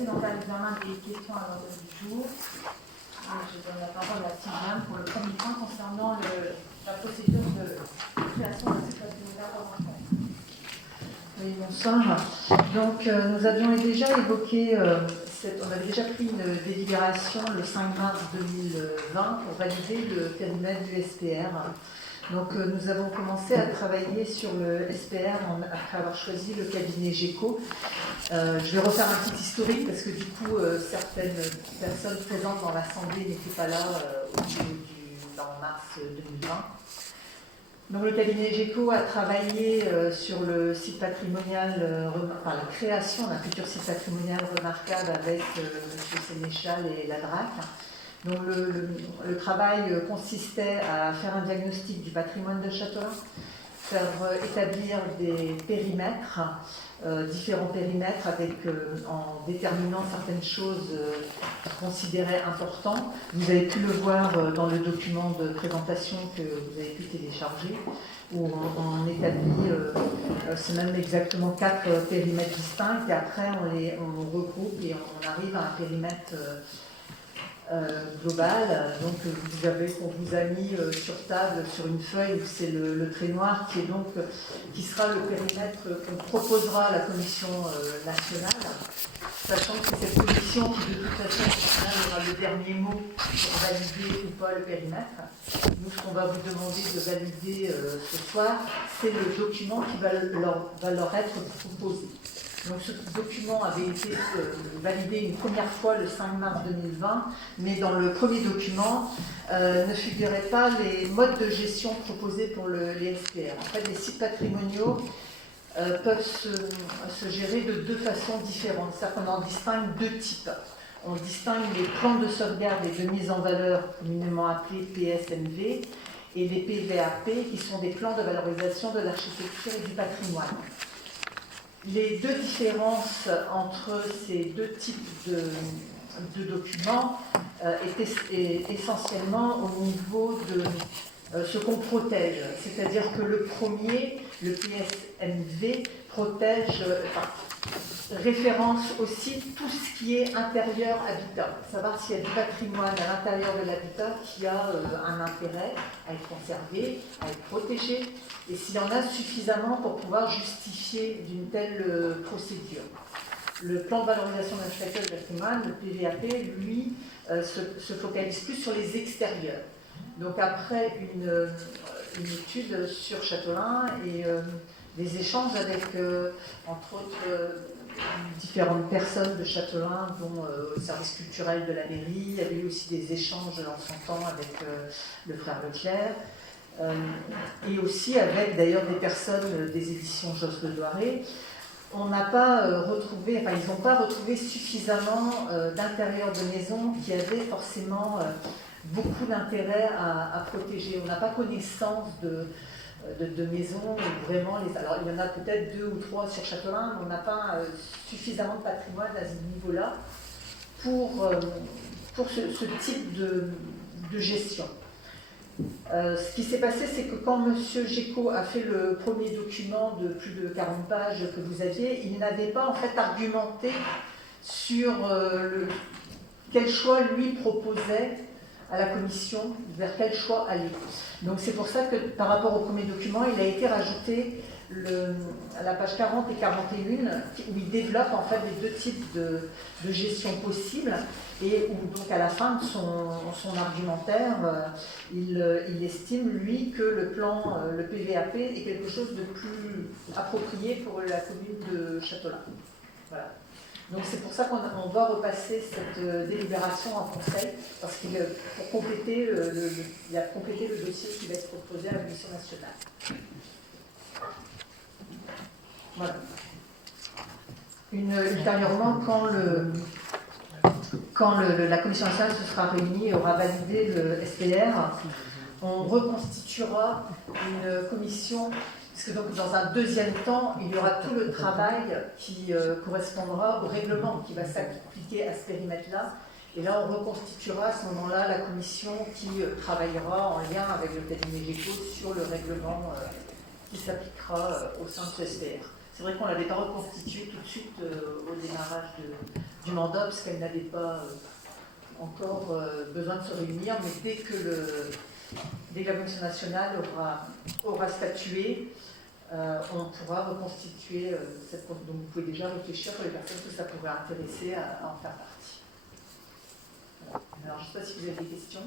passer donc à l'examen des questions à l'ordre du jour. Je donne la parole à Sylviane pour le premier point concernant la procédure de création de la situation patrimoniale. Oui, bonsoir. Donc, nous avions déjà évoqué, on avait déjà pris une délibération le 5 mars 2020 pour valider le périmètre du SPR. Donc, nous avons commencé à travailler sur le SPR après avoir choisi le cabinet GECO. Je vais refaire un petit historique parce que du coup, certaines personnes présentes dans l'Assemblée n'étaient pas là en mars 2020. Donc, le cabinet GECO a travaillé sur le site patrimonial, la création d'un futur site patrimonial remarquable avec M. Sénéchal et la DRAC. Donc, le travail consistait à faire un diagnostic du patrimoine de Châtelain, faire établir des périmètres, différents périmètres en déterminant certaines choses considérées importantes. Vous avez pu le voir dans le document de présentation que vous avez pu télécharger, où on établit, c'est même exactement 4 périmètres distincts, et après on regroupe et on arrive à un périmètre global. Donc on vous a mis sur table, sur une feuille, c'est le trait noir qui sera le périmètre qu'on proposera à la commission nationale, sachant que c'est cette commission qui de toute façon aura le dernier mot pour valider ou pas le périmètre. Nous, ce qu'on va vous demander de valider ce soir, c'est le document qui va leur être proposé. Donc ce document avait été validé une première fois le 5 mars 2020, mais dans le premier document ne figuraient pas les modes de gestion proposés pour les SPR. En fait, les sites patrimoniaux peuvent se gérer de 2 façons différentes. C'est-à-dire qu'on en distingue 2 types. On distingue les plans de sauvegarde et de mise en valeur, communément appelés PSMV, et les PVAP, qui sont des plans de valorisation de l'architecture et du patrimoine. Les 2 différences entre ces 2 types de documents étaient essentiellement au niveau de ce qu'on protège. C'est-à-dire que le premier, le PSMV, protège, référence aussi tout ce qui est intérieur habitat. Savoir s'il y a du patrimoine à l'intérieur de l'habitat qui a un intérêt à être conservé, à être protégé, et s'il y en a suffisamment pour pouvoir justifier d'une telle procédure. Le plan de valorisation d'un château de patrimoine, le PVAP, lui, se focalise plus sur les extérieurs. Donc après une étude sur Châtelain et des échanges avec, entre autres, différentes personnes de Châtelain, dont le service culturel de la mairie. Il y avait eu aussi des échanges en son temps avec le frère Leclerc, et aussi avec d'ailleurs des personnes des éditions Josse Le Doiré. On n'a pas retrouvé, ils n'ont pas retrouvé suffisamment d'intérieur de maisons qui avaient forcément beaucoup d'intérêt à protéger. On n'a pas connaissance de maisons où vraiment alors il y en a peut-être 2 ou 3 sur Châtelain, mais on n'a pas suffisamment de patrimoine à ce niveau-là pour ce type de gestion. Ce qui s'est passé, c'est que quand M. GECO a fait le premier document de plus de 40 pages que vous aviez, il n'avait pas en fait argumenté sur quel choix lui proposait à la commission, vers quel choix aller. Donc c'est pour ça que par rapport au premier document, il a été rajouté à la page 40 et 41, où il développe en fait les 2 types de gestion possibles, et où donc à la fin de son argumentaire, il estime lui que le plan, le PVAP est quelque chose de plus approprié pour la commune de Châtelain. Voilà. Donc c'est pour ça qu'on doit repasser cette délibération en conseil, parce qu'il a complété le dossier qui va être proposé à la Commission nationale. Voilà. Ultérieurement, quand la Commission nationale se sera réunie et aura validé le SPR, on reconstituera une commission. Parce que donc, dans un deuxième temps, il y aura tout le travail qui correspondra au règlement qui va s'appliquer à ce périmètre-là. Et là, on reconstituera à ce moment-là la commission qui travaillera en lien avec le cabinet GECO sur le règlement qui s'appliquera au sein de ce SPR. C'est vrai qu'on ne l'avait pas reconstituée tout de suite au démarrage du mandat, parce qu'elle n'avait pas encore besoin de se réunir, mais dès que la Commission nationale aura statué, on pourra reconstituer cette... Donc vous pouvez déjà réfléchir pour les personnes que ça pourrait intéresser à en faire partie. Voilà. Alors je ne sais pas si vous avez des questions.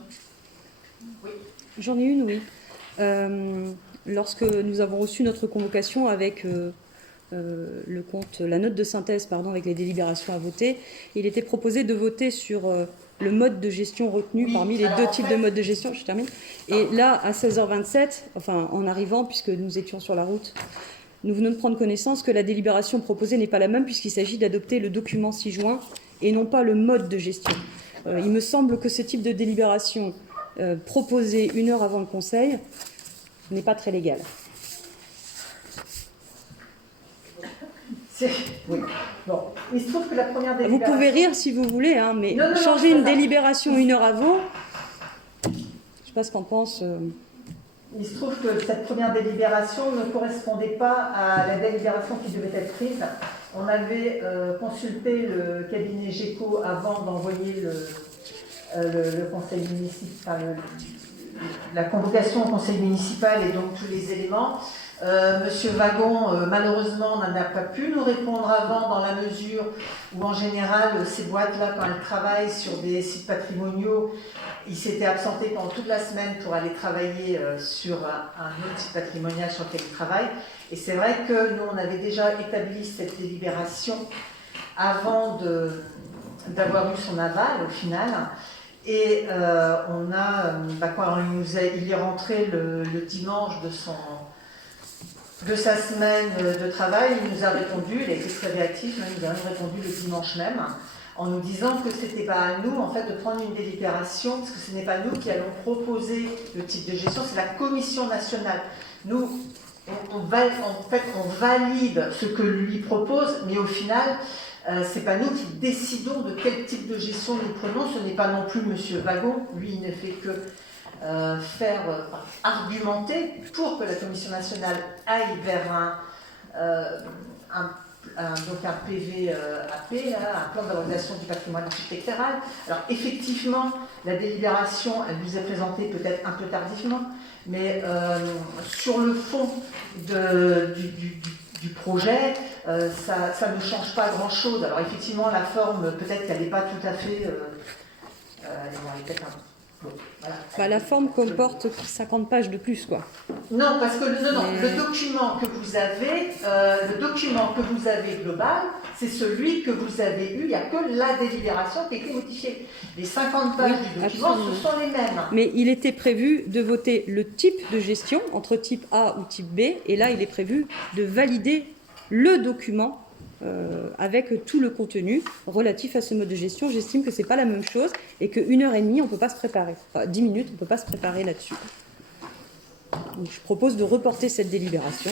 Oui. J'en ai une, oui. Lorsque nous avons reçu notre convocation avec la note de synthèse, avec les délibérations à voter, il était proposé de voter sur le mode de gestion retenu parmi les deux types de modes de gestion. Je termine. Et là, à 16h27, enfin en arrivant, puisque nous étions sur la route, nous venons de prendre connaissance que la délibération proposée n'est pas la même, puisqu'il s'agit d'adopter le document 6 juin et non pas le mode de gestion. Il me semble que ce type de délibération proposée 1 heure avant le Conseil n'est pas très légal. Oui. Bon. Il se trouve que la première délibération... Vous pouvez rire si vous voulez, hein, mais changer une délibération 1 heure avant, je ne sais pas ce qu'en pense... Il se trouve que cette première délibération ne correspondait pas à la délibération qui devait être prise. On avait consulté le cabinet GECO avant d'envoyer le conseil municipal, la convocation au conseil municipal et donc tous les éléments. Monsieur Wagon, malheureusement, n'a pas pu nous répondre avant, dans la mesure où, en général, ces boîtes-là, quand elles travaillent sur des sites patrimoniaux, il s'était absenté pendant toute la semaine pour aller travailler sur un autre site patrimonial sur lequel il travaille. Et c'est vrai que nous, on avait déjà établi cette délibération avant d'avoir eu son aval, au final. Et quand il est rentré le dimanche de sa semaine de travail, il nous a répondu, il a été très réactif, il nous a répondu le dimanche même, en nous disant que ce n'était pas à nous en fait, de prendre une délibération, parce que ce n'est pas nous qui allons proposer le type de gestion, c'est la Commission nationale. Nous, on valide ce que lui propose, mais au final, ce n'est pas nous qui décidons de quel type de gestion nous prenons, ce n'est pas non plus M. Wagon, lui il ne fait que argumenter pour que la Commission nationale aille vers un PVAP, un plan de valorisation du patrimoine architectural. Alors effectivement, la délibération, elle vous est présentée peut-être un peu tardivement, mais sur le fond du projet, ça ne change pas grand-chose. Alors effectivement, la forme, peut-être qu'elle n'est pas tout à fait... elle est peut-être voilà. La forme comporte 50 pages de plus, quoi. Non, parce que le document que vous avez global, c'est celui que vous avez eu. Il n'y a que la délibération qui a été modifiée. Les 50 pages du document, absolument, ce sont les mêmes. Mais il était prévu de voter le type de gestion entre type A ou type B, et là, il est prévu de valider le document avec tout le contenu relatif à ce mode de gestion. J'estime que ce n'est pas la même chose et qu'une heure et demie, on ne peut pas se préparer. Enfin, 10 minutes, on ne peut pas se préparer là-dessus. Donc, je propose de reporter cette délibération.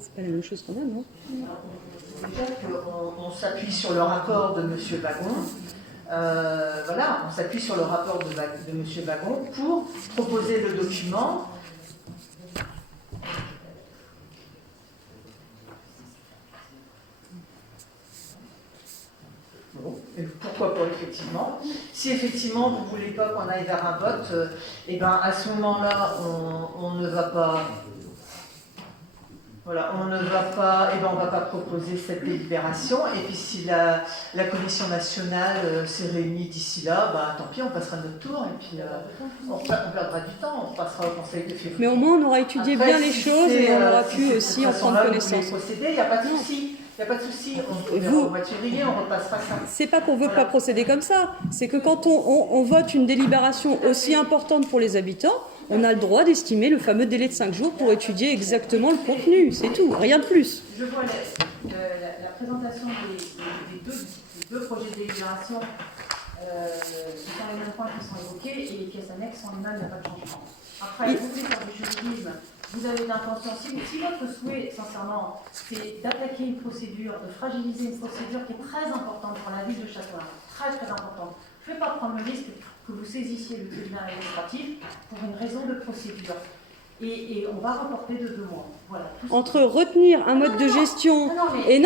C'est pas la même chose quand même, non? Déjà qu'on s'appuie sur le rapport de M. Wagon. On s'appuie sur le rapport de M. Wagon pour proposer le document. Bon, et pourquoi pas, effectivement. Si effectivement vous ne voulez pas qu'on aille vers un vote, à ce moment-là, on ne va pas... Voilà, on ne va pas, on va pas proposer cette délibération. Et puis si la Commission nationale s'est réunie d'ici là, tant pis, on passera notre tour et puis on perdra du temps, on passera au Conseil de février. Mais au moins on aura étudié bien les choses et on aura pu aussi en prendre connaissance. Il n'y a pas de souci. Il n'y a pas de souci, au mois de février, on repassera ça. C'est pas qu'on ne veut pas procéder comme ça, c'est que quand on vote une délibération aussi importante pour les habitants, on a le droit d'estimer le fameux délai de 5 jours pour étudier exactement le contenu, c'est tout, rien de plus. Je vois la présentation des deux projets de délibération Ce sont les mêmes points qui sont évoqués et les pièces annexes sont les mêmes, il n'y a pas de changement. Après, vous voulez faire du juridisme, vous avez l'intention, si votre souhait, sincèrement, c'est d'attaquer une procédure, de fragiliser une procédure qui est très importante pour la ville de Châtelain, très très importante, je ne vais pas prendre le risque que vous saisissiez le tribunal administratif pour une raison de procédure. Et on va reporter de 2 mois. Voilà, entre retenir un mode de gestion et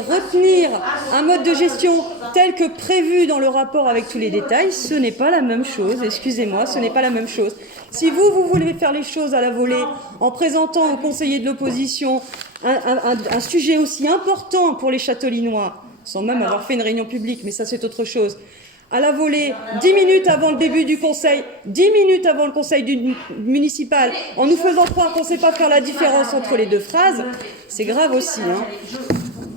retenir un mode de gestion tel que prévu dans le rapport avec tous les détails, ce n'est pas la même chose. Excusez-moi, ce n'est pas la même chose. Si vous voulez faire les choses à la volée en présentant aux conseillers de l'opposition un sujet aussi important pour les Châtellinois, sans même avoir fait une réunion publique, mais ça c'est autre chose, à la volée, 10 minutes avant le début du conseil, 10 minutes avant le conseil municipal, en nous faisant croire qu'on ne sait pas faire la différence entre les deux phrases, c'est grave aussi. Hein.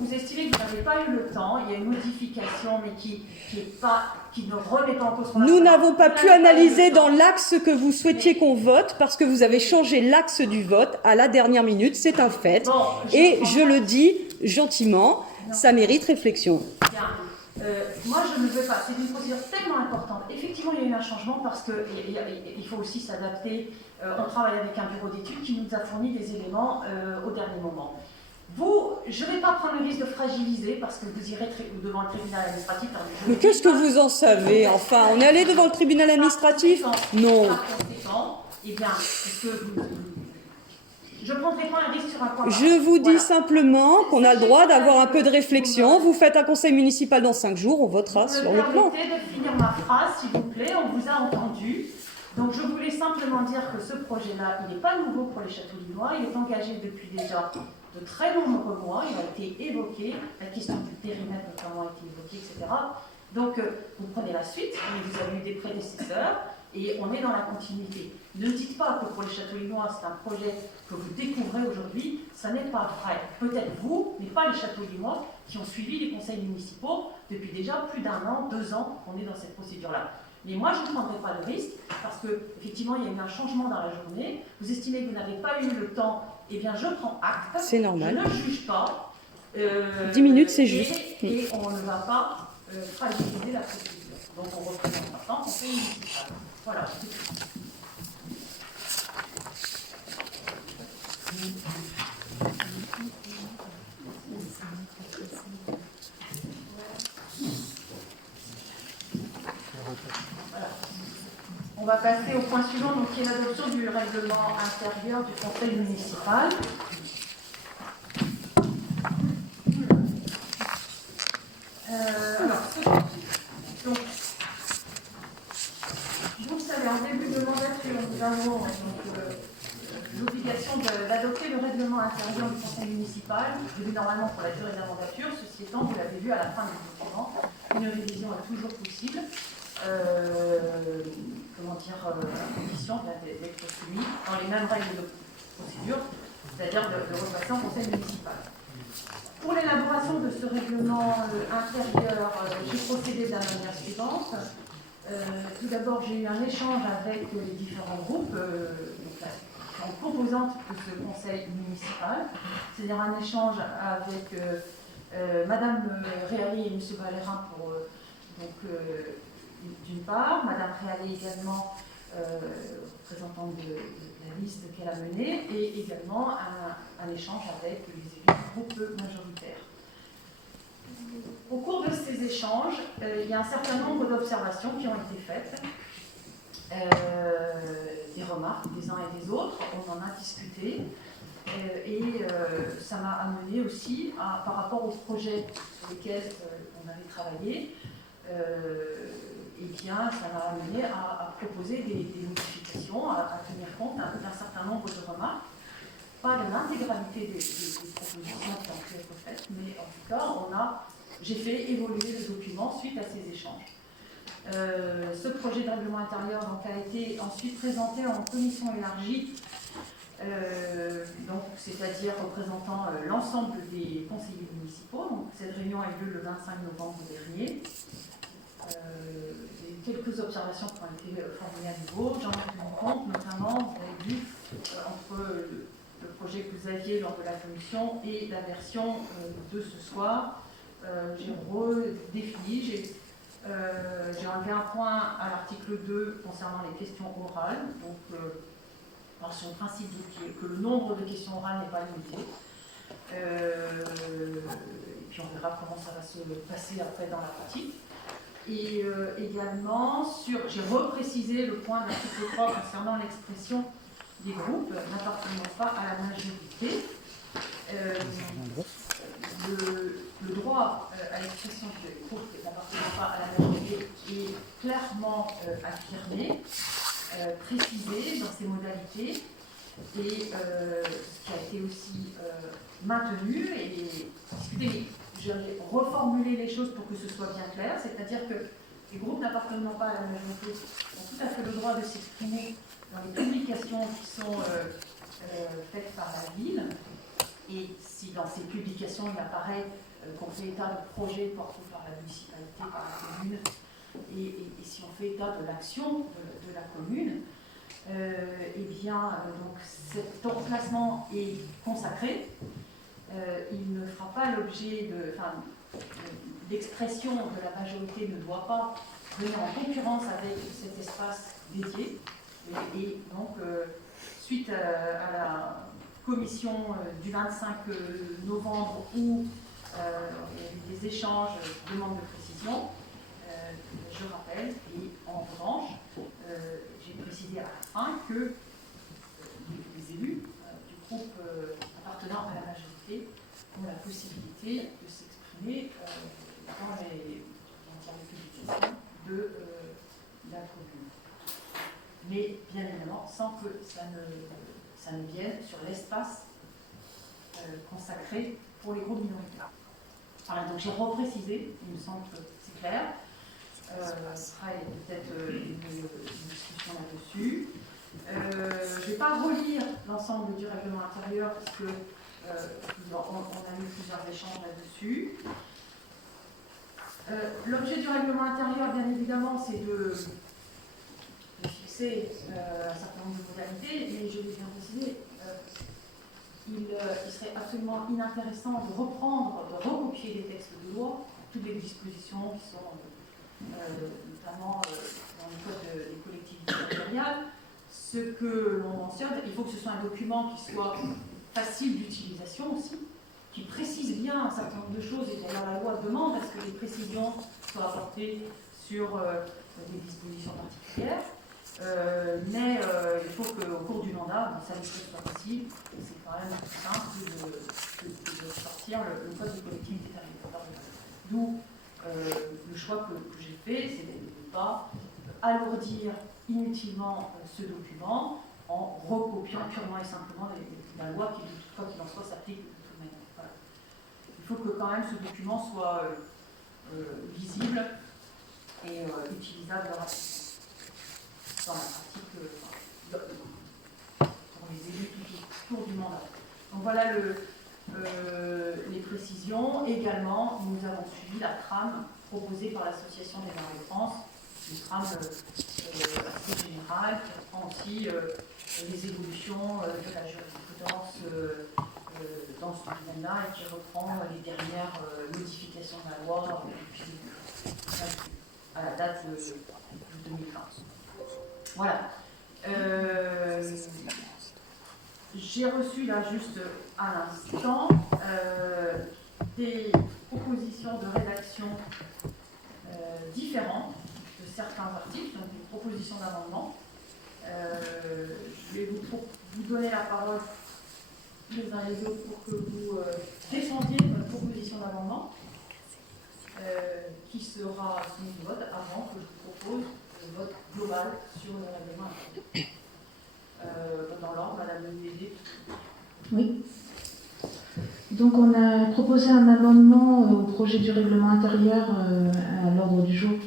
Vous estimez que vous n'avez pas eu le temps, il y a une modification, mais qui ne remet pas en cause... Nous n'avons pas pu analyser dans l'axe que vous souhaitiez qu'on vote, parce que vous avez changé l'axe du vote à la dernière minute, c'est un fait. Et je le dis gentiment, ça mérite réflexion. Moi, je ne veux pas. C'est une procédure tellement importante. Effectivement, il y a eu un changement parce qu'il faut aussi s'adapter. On travaille avec un bureau d'études qui nous a fourni des éléments au dernier moment. Je ne vais pas prendre le risque de fragiliser parce que vous irez devant le tribunal administratif. Mais qu'est-ce que vous en savez? Enfin, on est allé devant le tribunal administratif? Non. Par conséquent, eh bien, je ne prendrai pas un risque sur un point. Je vous dis simplement qu'on a le droit d'avoir un peu de réflexion. Vous faites un conseil municipal dans 5 jours, on votera sur le plan. Permettez de finir ma phrase, s'il vous plaît, on vous a entendu. Donc je voulais simplement dire que ce projet-là, il n'est pas nouveau pour les Châtellinois, il est engagé depuis déjà de très nombreux mois, il a été évoqué, la question du périmètre notamment a été évoquée, etc. Donc vous prenez la suite, vous avez eu des prédécesseurs, et on est dans la continuité. Ne dites pas que pour les Châtellinois, c'est un projet que vous découvrez aujourd'hui, ça n'est pas vrai. Peut-être vous, mais pas les Châtellinois qui ont suivi les conseils municipaux depuis déjà plus d'1 an, 2 ans qu'on est dans cette procédure-là. Mais moi, je ne prendrai pas le risque, parce qu'effectivement, il y a eu un changement dans la journée. Vous estimez que vous n'avez pas eu le temps, eh bien, je prends acte. C'est normal. Je ne juge pas. 10 minutes, c'est juste. Et on ne va pas fragiliser la procédure. Donc, on représente maintenant conseil municipal. Voilà. On va passer au point suivant, donc, qui est l'adoption du règlement intérieur du conseil municipal. Donc, vous le savez, en début de mandature, nous avons l'obligation d'adopter le règlement intérieur du conseil municipal, prévu normalement pour la durée de la mandature. Ceci étant, vous l'avez vu à la fin du document, une révision est toujours possible. À condition d'être soumis dans les mêmes règles de procédure, c'est-à-dire de repasser en conseil municipal. Pour l'élaboration de ce règlement intérieur, j'ai procédé de la manière suivante. Tout d'abord, j'ai eu un échange avec les différents groupes, différentes composantes de ce conseil municipal, c'est-à-dire un échange avec Madame Réalé et M. Valérin pour d'une part, Madame Réalé également représentante de la liste qu'elle a menée, et également un échange avec les élus du groupe majoritaire. Au cours de ces échanges, il y a un certain nombre d'observations qui ont été faites, des remarques des uns et des autres, on en a discuté, et ça m'a amené aussi, par rapport aux projets sur lesquels on avait travaillé, ça m'a amené à proposer des modifications, à tenir compte d'un certain nombre de remarques, pas de l'intégralité des propositions qui ont pu être faites, mais en tout cas, j'ai fait évoluer le document suite à ces échanges. Ce projet de règlement intérieur a été ensuite présenté en commission élargie, c'est-à-dire représentant l'ensemble des conseillers municipaux. Donc, cette réunion a eu lieu le 25 novembre dernier. Il y a eu quelques observations qui ont été formulées à nouveau. J'en ai tenu compte, notamment, vous avez vu, entre le projet que vous aviez lors de la commission et la version de ce soir, j'ai redéfini, j'ai J'ai enlevé un point à l'article 2 concernant les questions orales. Donc, alors sur le principe que le nombre de questions orales n'est pas limité. Et puis on verra comment ça va se passer après dans la pratique. Et également, j'ai reprécisé le point de l'article 3 concernant l'expression des groupes n'appartenant pas à la majorité. Le droit à l'expression des groupes n'appartenant pas à la majorité est clairement affirmé, précisé dans ses modalités, et ce qui a été aussi maintenu et discuté. Je vais reformuler les choses pour que ce soit bien clair, c'est-à-dire que les groupes n'appartenant pas à la majorité ont tout à fait le droit de s'exprimer dans les publications qui sont faites par la ville, et si dans ces publications il apparaît qu'on fait état de projets portés par la municipalité, par la commune, et si on fait état de l'action de la commune, eh bien, donc cet emplacement est consacré. Il ne fera pas l'objet d'expression de la majorité, ne doit pas venir en concurrence avec cet espace dédié. Et donc, suite à la commission du 25 novembre où il y a eu des échanges, demandes de précision, je rappelle, et en revanche, j'ai précisé à la fin que les élus du groupe appartenant à la majorité ont la possibilité de s'exprimer dans les publications de la commune. Mais bien évidemment, sans que ça ne vienne sur l'espace consacré pour les groupes minoritaires. Voilà, donc j'ai reprécisé, il me semble que c'est clair. Après, peut-être une discussion là-dessus. Je ne vais pas relire l'ensemble du règlement intérieur parce que on a eu plusieurs échanges là-dessus. L'objet du règlement intérieur, bien évidemment, c'est de fixer un certain nombre de modalités, mais je l'ai bien précisé, il serait absolument inintéressant de recopier des textes de loi, toutes les dispositions qui sont notamment dans le code des collectivités territoriales. Ce que l'on mentionne, il faut que ce soit un document qui soit facile d'utilisation aussi, qui précise bien un certain nombre de choses, et d'ailleurs la loi demande à ce que les précisions soient apportées sur des dispositions particulières. Mais il faut qu'au cours du mandat, ça les soit facile, et c'est quand même plus simple de sortir le code des collectivités territoriales. D'où le choix que j'ai fait, c'est de ne pas alourdir inutilement ce document en recopiant purement et simplement la loi qui, quoi qu'il en soit, s'applique de toute manière. Voilà. Il faut que quand même ce document soit visible et utilisable rapidement dans la pratique pour les élus tout au cours du mandat. Donc voilà les précisions. Également, nous avons suivi la trame proposée par l'Association des maires de France, une trame assez générale qui reprend aussi les évolutions de la jurisprudence dans ce domaine-là et qui reprend les dernières modifications de la loi depuis à la date de 2020. Voilà. J'ai reçu là juste à l'instant des propositions de rédaction différentes de certains articles, donc des propositions d'amendement. Je vais vous donner la parole les uns les autres pour que vous défendiez votre proposition d'amendement qui sera soumise au vote avant que je vous propose le vote global sur le règlement intérieur. Dans l'ordre, Madame le DG. Oui. Donc on a proposé un amendement au projet du règlement intérieur à l'ordre du jour.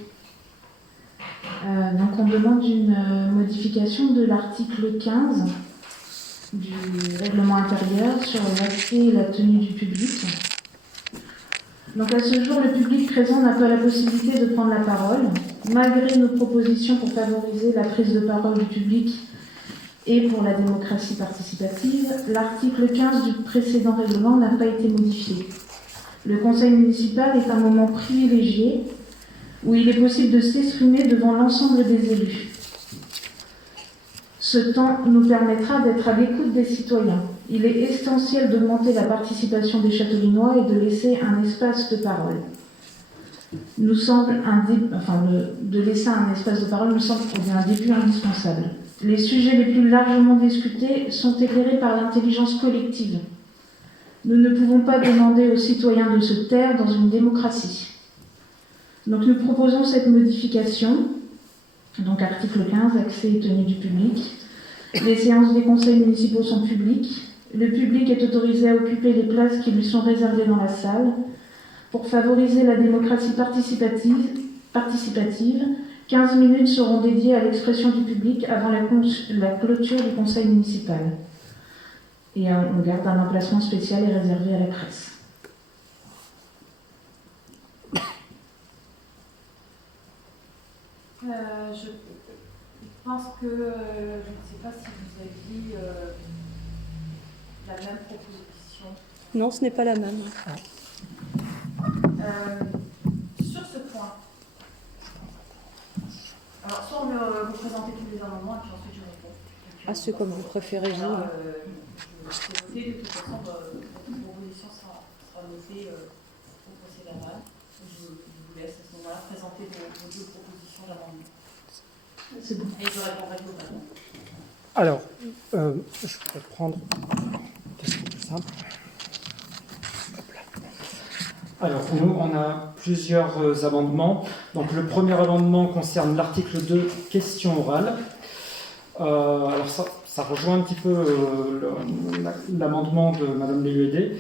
Donc on demande une modification de l'article 15 du règlement intérieur sur l'accès et la tenue du public. Donc à ce jour, le public présent n'a pas la possibilité de prendre la parole. Malgré nos propositions pour favoriser la prise de parole du public et pour la démocratie participative, l'article 15 du précédent règlement n'a pas été modifié. Le conseil municipal est un moment privilégié où il est possible de s'exprimer devant l'ensemble des élus. Ce temps nous permettra d'être à l'écoute des citoyens. Il est essentiel d'augmenter la participation des Châteaulinois et de laisser un espace de parole. De laisser un espace de parole nous semble un début indispensable. Les sujets les plus largement discutés sont éclairés par l'intelligence collective. Nous ne pouvons pas demander aux citoyens de se taire dans une démocratie. Donc nous proposons cette modification. Donc article 15, accès et tenue du public. Les séances des conseils municipaux sont publiques. Le public est autorisé à occuper les places qui lui sont réservées dans la salle. Pour favoriser la démocratie participative, 15 minutes seront dédiées à l'expression du public avant la clôture du conseil municipal. Et on garde un emplacement spécial et réservé à la presse. Je pense que, je ne sais pas si vous aviez la même proposition. Non, ce n'est pas la même. Sur ce point, alors soit vous présentez tous les amendements et puis ensuite je réponds. Ah, c'est comme vous préférez, vous. Je vais voter, de toute façon, votre proposition sera notée au procès verbal. Je vous laisse à ce moment-là présenter vos deux propositions d'amendement. C'est bon. Et je répondrai globalement. Alors, je vais prendre une question plus simple. Alors, nous, on a plusieurs amendements. Donc, le premier amendement concerne l'article 2, question orale. Alors, ça rejoint un petit peu l'amendement de Mme Léluédé.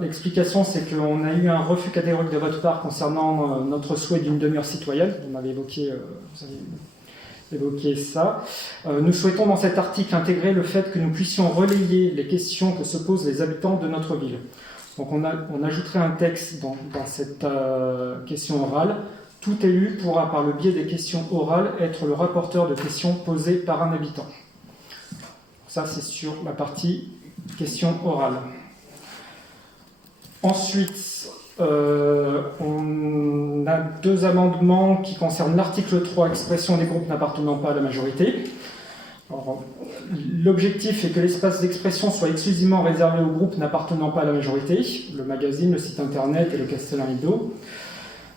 L'explication, c'est qu'on a eu un refus catégorique de votre part concernant notre souhait d'une demi-heure citoyenne. Vous avez évoqué ça. Nous souhaitons dans cet article intégrer le fait que nous puissions relayer les questions que se posent les habitants de notre ville. Donc on ajouterait un texte dans cette question orale. Tout élu pourra, par le biais des questions orales, être le rapporteur de questions posées par un habitant. Ça, c'est sur la partie question orale. Ensuite, on a deux amendements qui concernent l'article 3, expression des groupes n'appartenant pas à la majorité. Alors, l'objectif est que l'espace d'expression soit exclusivement réservé aux groupes n'appartenant pas à la majorité, le magazine, le site internet et le Castellan Hebdo.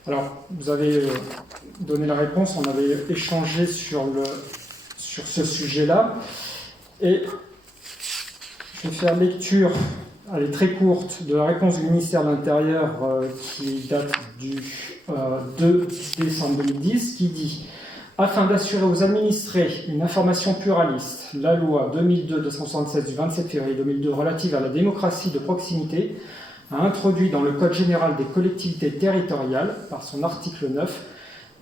Alors, vous avez donné la réponse, on avait échangé sur ce sujet-là. Et je vais faire lecture, elle est très courte, de la réponse du ministère de l'Intérieur qui date du 2 décembre 2010, qui dit « Afin d'assurer aux administrés une information pluraliste, la loi 2002-276 du 27 février 2002 relative à la démocratie de proximité a introduit dans le Code général des collectivités territoriales, par son article 9,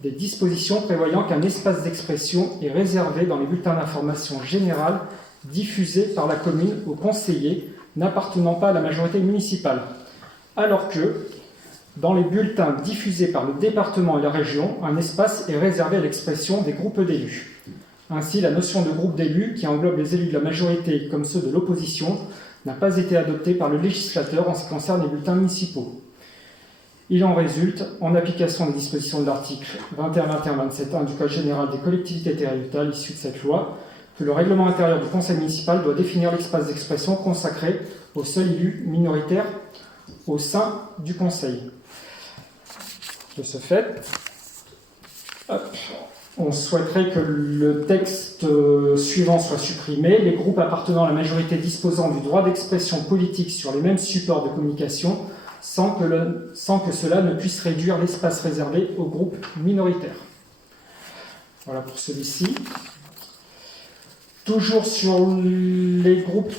des dispositions prévoyant qu'un espace d'expression est réservé dans les bulletins d'information générale diffusés par la commune aux conseillers n'appartenant pas à la majorité municipale, alors que, dans les bulletins diffusés par le département et la région, un espace est réservé à l'expression des groupes d'élus. Ainsi, la notion de groupe d'élus, qui englobe les élus de la majorité comme ceux de l'opposition, n'a pas été adoptée par le législateur en ce qui concerne les bulletins municipaux. Il en résulte, en application des dispositions de l'article 21-21-27-1 du Code général des collectivités territoriales issu de cette loi, que le règlement intérieur du conseil municipal doit définir l'espace d'expression consacré aux seuls élus minoritaires au sein du conseil. De ce fait, on souhaiterait que le texte suivant soit supprimé. Les groupes appartenant à la majorité disposant du droit d'expression politique sur les mêmes supports de communication sans que cela ne puisse réduire l'espace réservé aux groupes minoritaires. Voilà pour celui-ci. Toujours sur les groupes,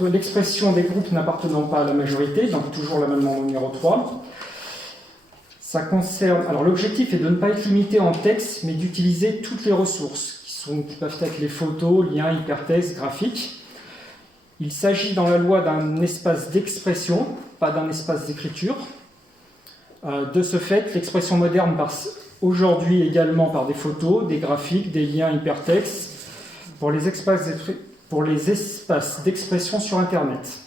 l'expression des groupes n'appartenant pas à la majorité, donc toujours l'amendement numéro 3. Ça concerne, alors l'objectif est de ne pas être limité en texte, mais d'utiliser toutes les ressources, qui peuvent être les photos, liens, hypertextes, graphiques. Il s'agit dans la loi d'un espace d'expression, pas d'un espace d'écriture. De ce fait, l'expression moderne passe aujourd'hui également par des photos, des graphiques, des liens hypertextes, pour les espaces d'expression sur Internet.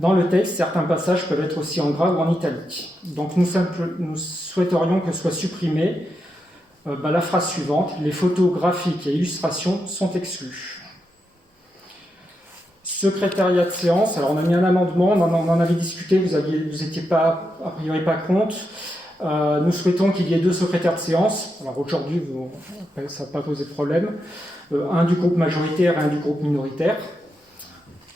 Dans le texte, certains passages peuvent être aussi en gras ou en italique. Donc nous souhaiterions que soit supprimée la phrase suivante: les photos graphiques et illustrations sont exclues. Secrétariat de séance, alors on a mis un amendement, on en avait discuté, vous n'étiez pas, a priori pas contre. Nous souhaitons qu'il y ait 2 secrétaires de séance. Alors aujourd'hui, ça n'a pas posé de problème. Un du groupe majoritaire et un du groupe minoritaire.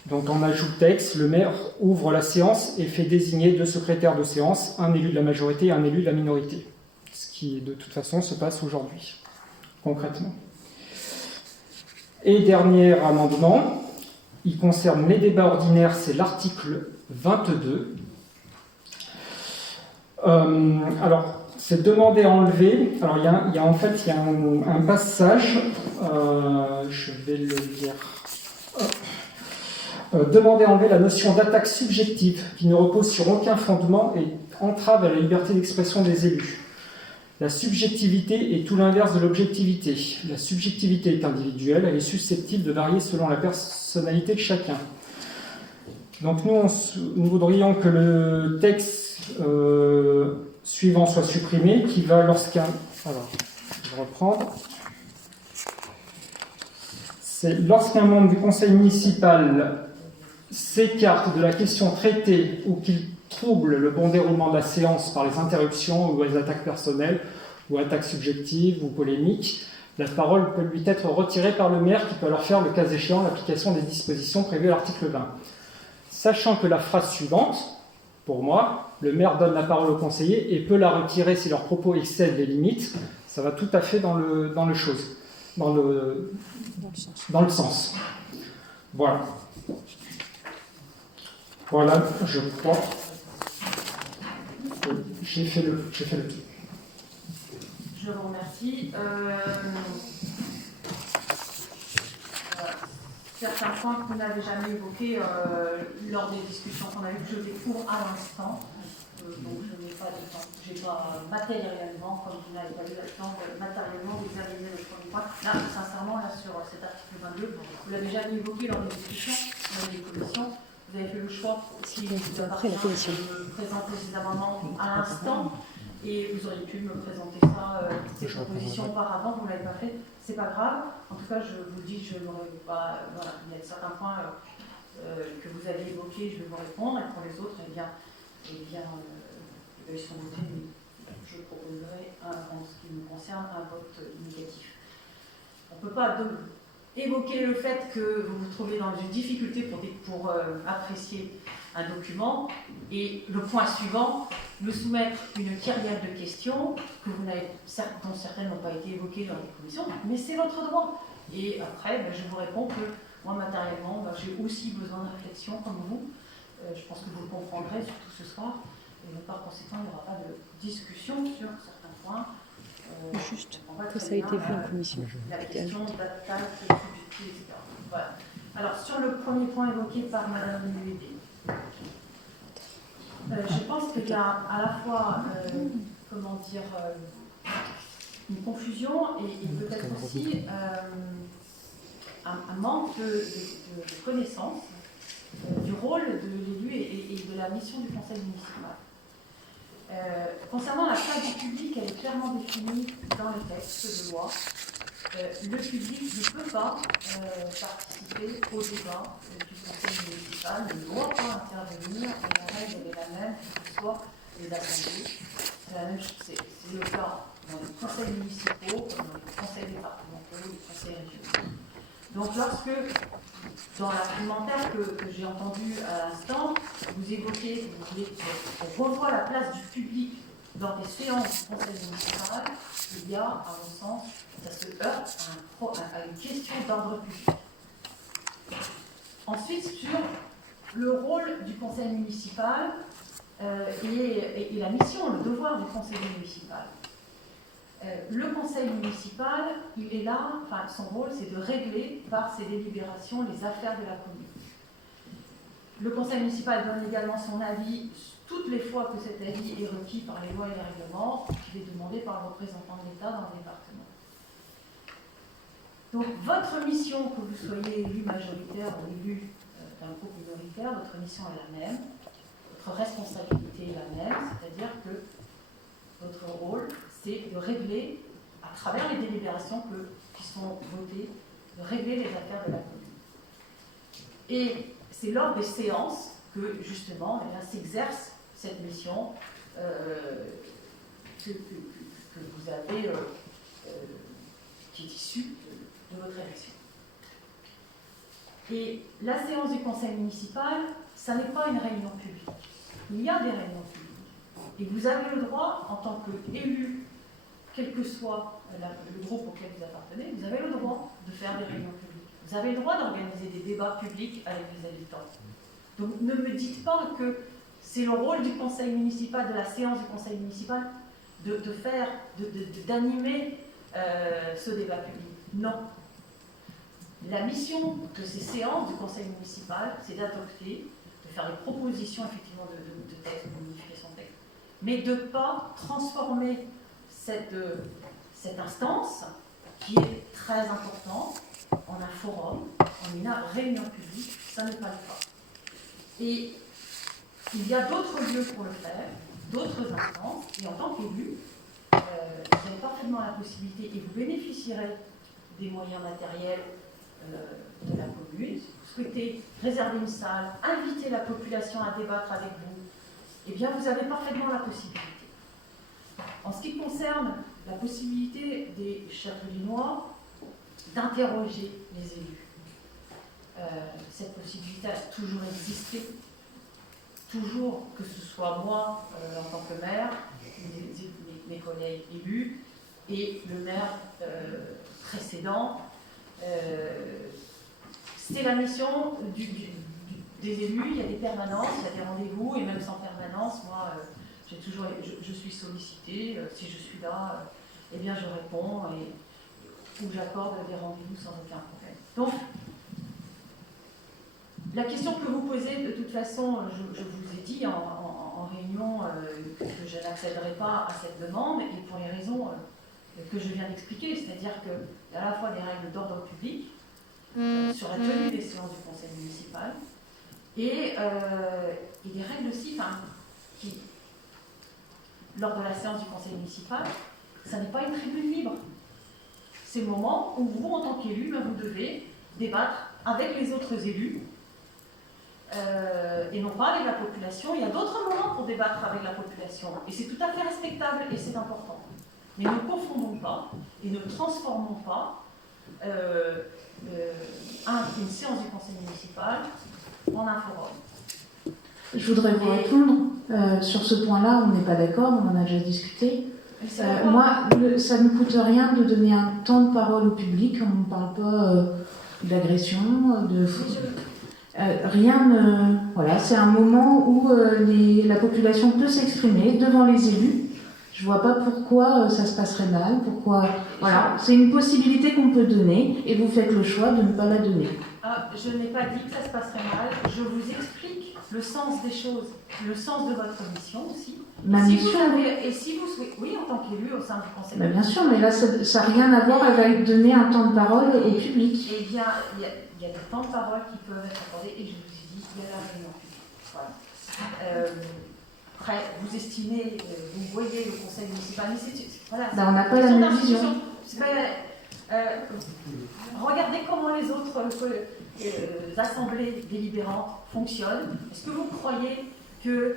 Donc en ajout de texte, le maire ouvre la séance et fait désigner 2 secrétaires de séance, un élu de la majorité et un élu de la minorité. Ce qui de toute façon se passe aujourd'hui, concrètement. Et dernier amendement, il concerne les débats ordinaires, c'est l'article 22. Alors, c'est demandé à enlever. Alors, il y a un passage, je vais le lire. Demander à enlever la notion d'attaque subjective qui ne repose sur aucun fondement et entrave à la liberté d'expression des élus. La subjectivité est tout l'inverse de l'objectivité. La subjectivité est individuelle, elle est susceptible de varier selon la personnalité de chacun. Donc nous voudrions que le texte suivant soit supprimé, qui va lorsqu'un... Alors, je vais reprendre. C'est lorsqu'un membre du conseil municipal s'écarte de la question traitée ou qu'il trouble le bon déroulement de la séance par les interruptions ou les attaques personnelles ou attaques subjectives ou polémiques, la parole peut lui être retirée par le maire qui peut alors faire, le cas échéant, l'application des dispositions prévues à l'article 20. Sachant que la phrase suivante, pour moi, le maire donne la parole au conseiller et peut la retirer si leurs propos excèdent les limites, ça va tout à fait dans le sens. Voilà. Voilà, je crois que j'ai fait le tout. Je vous remercie. Certains points que vous n'avez jamais évoqués lors des discussions qu'on a eues, je les cours à l'instant. Donc je n'ai pas de temps. Je n'ai pas matériellement, comme vous n'avez pas eu le temps matériellement d'examiner le premier point. Là, sincèrement, sur cet article 22, vous l'avez jamais évoqué lors des discussions, dans les commissions. Vous avez fait le choix, si vous appartient, de me présenter ces amendements à l'instant, et vous auriez pu me présenter ça, ces propositions auparavant, vous ne l'avez pas fait, c'est pas grave. En tout cas, je vous dis, je n'aurais pas. Voilà, il y a certains points que vous avez évoqués, je vais vous répondre, et pour les autres, ils sont votés, je proposerai, en ce qui me concerne, un vote négatif. On ne peut pas évoquer le fait que vous vous trouvez dans une difficulté pour apprécier un document et le point suivant, nous soumettre une kyrielle de questions dont certaines n'ont pas été évoquées dans les commissions, mais c'est votre droit. Et après, je vous réponds que moi, matériellement, j'ai aussi besoin de réflexion comme vous. Je pense que vous le comprendrez, surtout ce soir. Et par conséquent, il n'y aura pas de discussion sur certains points. Juste que ça a été vu en commission. La question d'attaque, subjective, etc. Voilà. Alors, sur le premier point évoqué par Mme Lévy, je pense qu'il y a à la fois, une confusion et peut-être aussi un manque de connaissance du rôle de l'élu et de la mission du conseil municipal. Concernant la place du public, elle est clairement définie dans les textes de loi. Le public ne peut pas participer au débat du conseil municipal, ne doit pas intervenir, et la règle est la même, que ce soit les assemblées. C'est la même chose, c'est le cas dans les conseils municipaux, dans les conseils départementaux, les conseils régionaux. Donc lorsque, dans l'argumentaire que j'ai entendu à l'instant, vous évoquez, vous voulez qu'on revoie la place du public dans des séances du conseil municipal, il y a, à mon sens, ça se heurte à une question d'ordre public. Ensuite, sur le rôle du conseil municipal et la mission, le devoir du conseil municipal. Le conseil municipal, il est là, son rôle, c'est de régler par ses délibérations les affaires de la commune. Le conseil municipal donne également son avis toutes les fois que cet avis est requis par les lois et les règlements, qu'il est demandé par le représentant de l'État dans le département. Donc, votre mission, que vous soyez élu majoritaire ou élu un groupe minoritaire, votre mission est la même, votre responsabilité est la même, c'est-à-dire que votre rôle, c'est de régler, à travers les délibérations qui sont votées, de régler les affaires de la commune. Et c'est lors des séances que, justement, s'exerce cette mission que vous avez, qui est issue de votre élection. Et la séance du conseil municipal, ça n'est pas une réunion publique. Il y a des réunions publiques. Et vous avez le droit, en tant qu'élu, quel que soit le groupe auquel vous appartenez, vous avez le droit de faire des réunions publiques. Vous avez le droit d'organiser des débats publics avec les habitants. Donc ne me dites pas que c'est le rôle du conseil municipal, de la séance du conseil municipal, d'animer ce débat public. Non. La mission de ces séances du conseil municipal, c'est d'adopter, de faire des propositions effectivement de texte, de modification de texte, mais de ne pas transformer cette instance, qui est très importante, en un forum, en une réunion publique. Ça n'est pas le cas. Et il y a d'autres lieux pour le faire, d'autres instances, et en tant qu'élu, vous avez parfaitement la possibilité, et vous bénéficierez des moyens matériels de la commune. Si vous souhaitez réserver une salle, inviter la population à débattre avec vous, eh bien vous avez parfaitement la possibilité. En ce qui concerne la possibilité des Châtellenois d'interroger les élus, cette possibilité a toujours existé, toujours, que ce soit moi en tant que maire, mes collègues élus et le maire précédent. C'est la mission des élus. Il y a des permanences, il y a des rendez-vous, et même sans permanence, moi, je suis sollicitée. Si je suis là, eh bien, je réponds ou j'accorde des rendez-vous sans aucun problème. Donc, la question que vous posez, de toute façon, je vous ai dit en réunion que je n'accéderai pas à cette demande, et pour les raisons que je viens d'expliquer, c'est-à-dire qu'il y a à la fois des règles d'ordre public sur la tenue des séances du conseil municipal, et des règles aussi qui, lors de la séance du conseil municipal, ça n'est pas une tribune libre. C'est le moment où vous, en tant qu'élu, vous devez débattre avec les autres élus, et non pas avec la population. Il y a d'autres moments pour débattre avec la population, et c'est tout à fait respectable, et c'est important. Mais ne confondons pas et ne transformons pas une séance du conseil municipal en un forum. Je voudrais vous répondre. Sur ce point-là, on n'est pas d'accord, on en a déjà discuté. Moi, ça ne coûte rien de donner un temps de parole au public. On ne parle pas d'agression, rien ne... Voilà, c'est un moment où la population peut s'exprimer devant les élus. Je ne vois pas pourquoi ça se passerait mal, pourquoi... Voilà, c'est une possibilité qu'on peut donner, et vous faites le choix de ne pas la donner. Je n'ai pas dit que ça se passerait mal, je vous explique le sens des choses, le sens de votre mission aussi. Ma mission, si vous souhaitez, oui, en tant qu'élu au sein du conseil. Bien sûr, mais là, ça n'a rien à voir avec donner un temps de parole au public. Eh bien, il y a des temps de parole qui peuvent être accordés, et je vous ai dit, il y a la réunion publique. Voilà. Après, vous estimez, vous voyez le conseil municipal, mais voilà, on n'a pas la même vision. Regardez comment les autres assemblées délibérantes fonctionnent. Est-ce que vous croyez que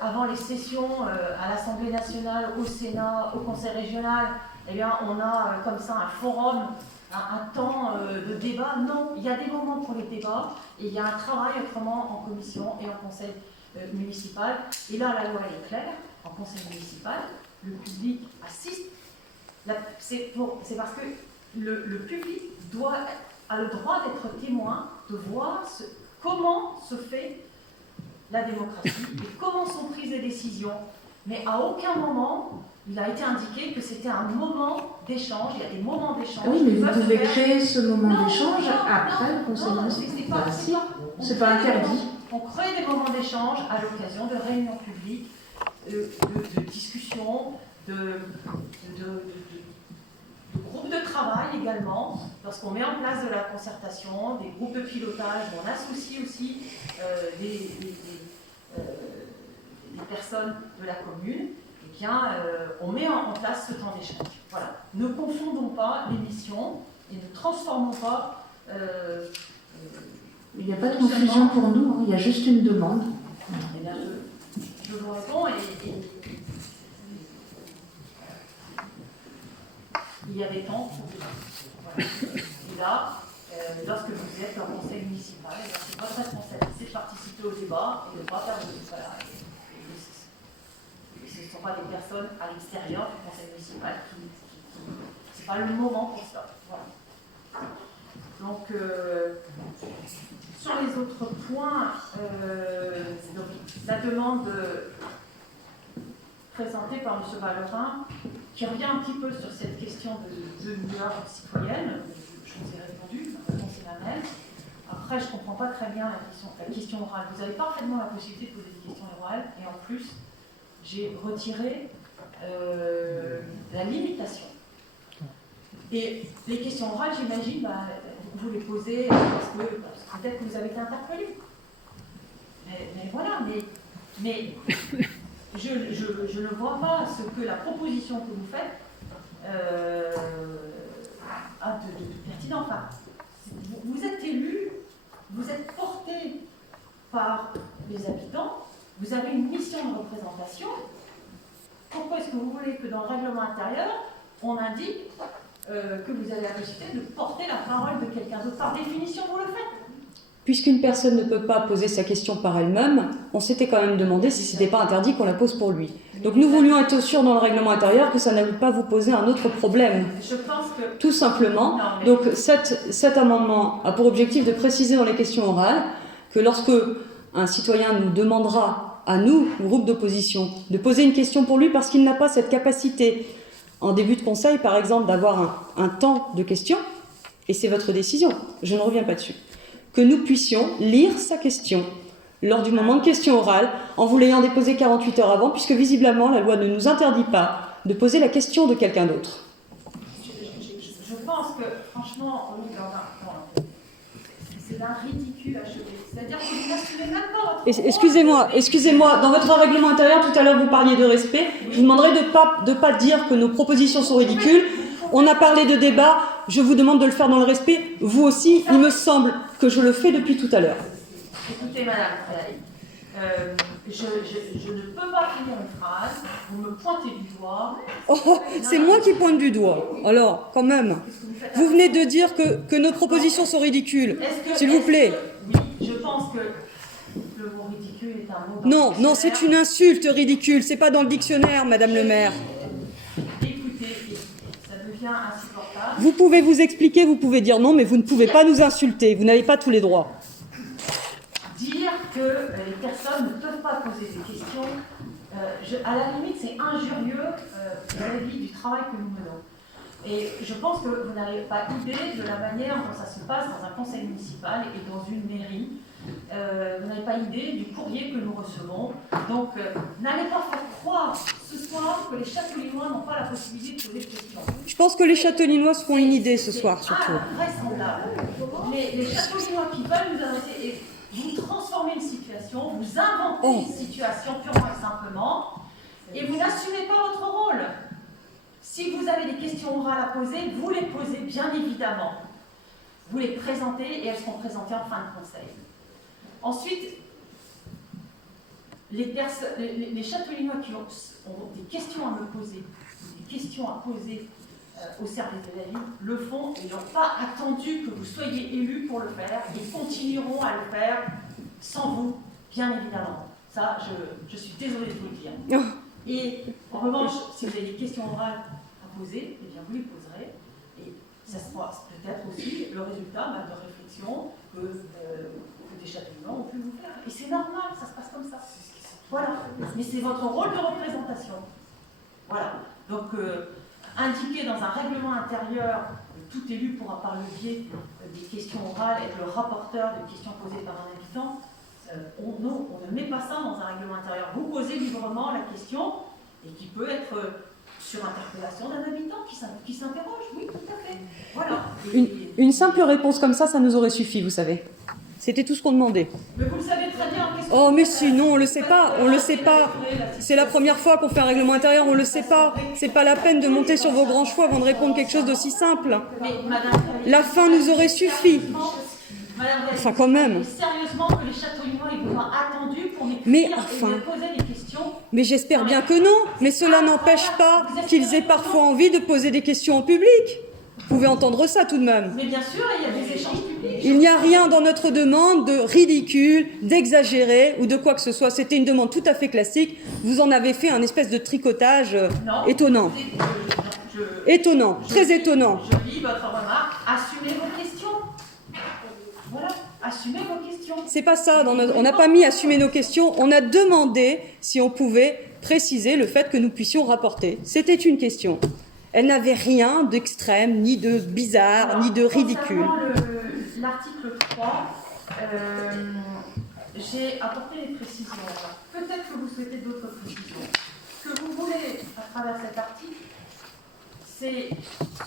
avant les sessions à l'Assemblée nationale, au Sénat, au Conseil régional, eh bien, on a comme ça un forum, un temps de débat? Non, il y a des moments pour les débats, et il y a un travail autrement en commission et en conseil municipal. Et là, la loi elle est claire. En conseil municipal, le public assiste. C'est parce que le public a le droit d'être témoin, de voir comment se fait la démocratie et comment sont prises les décisions. Mais à aucun moment, il a été indiqué que c'était un moment d'échange. Il y a des moments d'échange. Oui, mais vous pouvez créer ce moment d'échange après le conseil municipal. C'est pas interdit. On crée des moments d'échange à l'occasion de réunions publiques, de discussions, de groupes de travail également, lorsqu'on met en place de la concertation, des groupes de pilotage, où on associe aussi des personnes de la commune, eh bien, on met en place ce temps d'échange. Voilà. Ne confondons pas les missions et ne transformons pas... Il n'y a pas de confusion pour nous, hein, il y a juste une demande. Eh bien, je vous réponds il y a des temps pour tout. Voilà. Et là, lorsque vous êtes en conseil municipal, c'est votre responsabilité de participer au débat et de ne pas faire de voilà. Ce ne sont pas des personnes à l'extérieur du conseil municipal c'est pas le moment pour ça. Voilà. Donc, sur les autres points, donc, la demande présentée par M. Vallerin, qui revient un petit peu sur cette question de lueur citoyenne, je vous ai répondu, ma réponse est la même. Après, je ne comprends pas très bien la question orale. Vous avez parfaitement la possibilité de poser des questions orales, et en plus, j'ai retiré la limitation. Et les questions orales, j'imagine, vous les posez parce que peut-être que vous avez été interpellé. Mais voilà, mais je ne vois pas ce que la proposition que vous faites a de pertinent. Enfin, vous êtes élu, vous êtes porté par les habitants, vous avez une mission de représentation. Pourquoi est-ce que vous voulez que dans le règlement intérieur, on indique que vous avez la possibilité de porter la parole de quelqu'un d'autre? Par définition, vous le faites. Puisqu'une personne ne peut pas poser sa question par elle-même, on s'était quand même demandé si ce n'était pas interdit qu'on la pose pour lui. Donc nous voulions être sûrs dans le règlement intérieur que ça n'allait pas vous poser un autre problème. Je pense que... Tout simplement. Non, mais... Donc cet amendement a pour objectif de préciser dans les questions orales que lorsque un citoyen nous demandera à nous, groupe d'opposition, de poser une question pour lui parce qu'il n'a pas cette capacité, en début de conseil par exemple, d'avoir un temps de question, et c'est votre décision, je ne reviens pas dessus, que nous puissions lire sa question lors du moment de question orale, en vous l'ayant déposée 48 heures avant, puisque visiblement la loi ne nous interdit pas de poser la question de quelqu'un d'autre. Je pense que, franchement, c'est d'un ridicule achevé. C'est-à-dire que vous n'assumez même pas votre... Excusez-moi, dans votre règlement intérieur, tout à l'heure vous parliez de respect, je vous demanderai de pas dire que nos propositions sont ridicules. On a parlé de débat, je vous demande de le faire dans le respect. Vous aussi, il me semble que je le fais depuis tout à l'heure. Écoutez, madame, je ne peux pas finir une phrase, vous me pointez du doigt. Oh, c'est moi qui pointe du doigt. Alors, quand même, vous venez de dire que nos propositions sont ridicules. S'il vous plaît. Oui, je pense que le mot ridicule est un mot... Non, c'est une insulte ridicule. C'est pas dans le dictionnaire, madame le maire. Écoutez, ça devient insupportable. Vous pouvez vous expliquer, vous pouvez dire non, mais vous ne pouvez pas nous insulter. Vous n'avez pas tous les droits. Dire que les personnes ne peuvent pas poser des questions, à la limite, c'est injurieux vis-à-vis du travail que nous menons. Et je pense que vous n'avez pas idée de la manière dont ça se passe dans un conseil municipal et dans une mairie. Vous n'avez pas idée du courrier que nous recevons. Donc, n'allez pas faire croire ce soir que les Châtellinois n'ont pas la possibilité de poser des questions. Je pense que les Châtellinois se font une idée ce soir, surtout. Invraisemblable. Les Châtellinois qui veulent nous annoncer... Vous transformez une situation, vous inventez une situation purement et simplement, et vous n'assumez pas votre rôle. Si vous avez des questions orales à poser, vous les posez bien évidemment. Vous les présentez et elles seront présentées en fin de conseil. Ensuite, les Châtellinois qui ont des questions à me poser, des questions à poser au service de la ville, le font et n'ont pas attendu que vous soyez élus pour le faire et continueront à le faire sans vous, bien évidemment. Ça, je suis désolée de vous le dire. Et en revanche, si vous avez des questions orales à poser, eh bien vous les poserez et ça sera peut-être aussi le résultat de réflexion que des Châtellinois ont pu vous faire. Et c'est normal, ça se passe comme ça. Voilà. Mais c'est votre rôle de représentation. Voilà. Donc, indiquer dans un règlement intérieur que tout élu pourra par le biais des questions orales être le rapporteur de questions posées par un habitant, on ne met pas ça dans un règlement intérieur. Vous posez librement la question et qui peut être sur interpellation d'un habitant qui s'interroge, oui, tout à fait. Voilà. Une simple réponse comme ça nous aurait suffi, vous savez. C'était tout ce qu'on demandait. Mais vous le savez très bien. Oh, mais si, non, on le sait pas, on le sait pas. C'est la première fois qu'on fait un règlement intérieur, on le sait pas. C'est pas la peine de monter sur vos grands chevaux avant de répondre quelque chose d'aussi simple. Mais madame, La fin nous aurait suffi. Enfin, quand même. Sérieusement que les châteauinois ils vous ont attendu pour Mais m'écrire enfin. et me poser des questions. Mais j'espère bien que non. Mais cela n'empêche pas qu'ils aient parfois envie de poser des questions en public. Vous pouvez entendre ça tout de même. Mais bien sûr, il y a des échanges publics. Il n'y a rien dans notre demande de ridicule, d'exagéré ou de quoi que ce soit. C'était une demande tout à fait classique. Vous en avez fait un espèce de tricotage étonnant. Étonnant, très étonnant. Je lis votre remarque. Assumez vos questions. Voilà, assumez vos questions. C'est pas ça. On n'a pas mis assumer nos questions. On a demandé si on pouvait préciser le fait que nous puissions rapporter. C'était une question. Elle n'avait rien d'extrême, ni de bizarre, Alors, ni de ridicule. Concernant l'article 3, j'ai apporté des précisions. Peut-être que vous souhaitez d'autres précisions. Ce que vous voulez, à travers cet article, c'est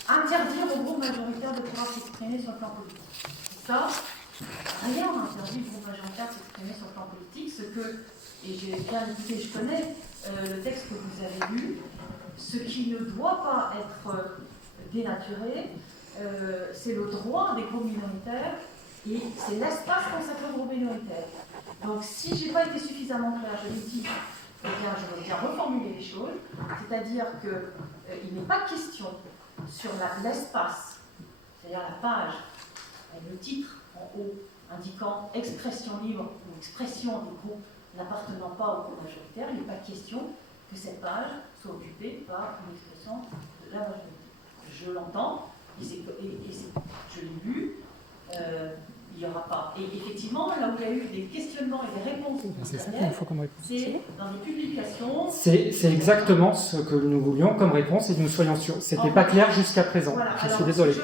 interdire au groupe majoritaire de pouvoir s'exprimer sur le plan politique. Ça, rien n'interdit au groupe majoritaire de s'exprimer sur le plan politique, ce que, et j'ai bien écouté, je connais le texte que vous avez lu, ce qui ne doit pas être dénaturé, c'est le droit des groupes minoritaires et c'est l'espace consacré aux groupes minoritaires. Donc si je n'ai pas été suffisamment claire, je l'ai dit, eh bien, je veux bien reformuler les choses, c'est-à-dire qu'il n'est pas question sur l'espace, c'est-à-dire la page, avec le titre en haut indiquant expression libre ou expression des groupes n'appartenant pas au groupe majoritaire, il n'est pas question que cette page soit occupée par une expression de la majorité. Je l'entends, et je l'ai lu, il n'y aura pas. Et effectivement, là où il y a eu des questionnements et des réponses, c'est dans les publications. C'est exactement ce que nous voulions comme réponse et nous soyons sûrs. C'était pas clair jusqu'à présent. Voilà. Je Alors, suis désolé. Je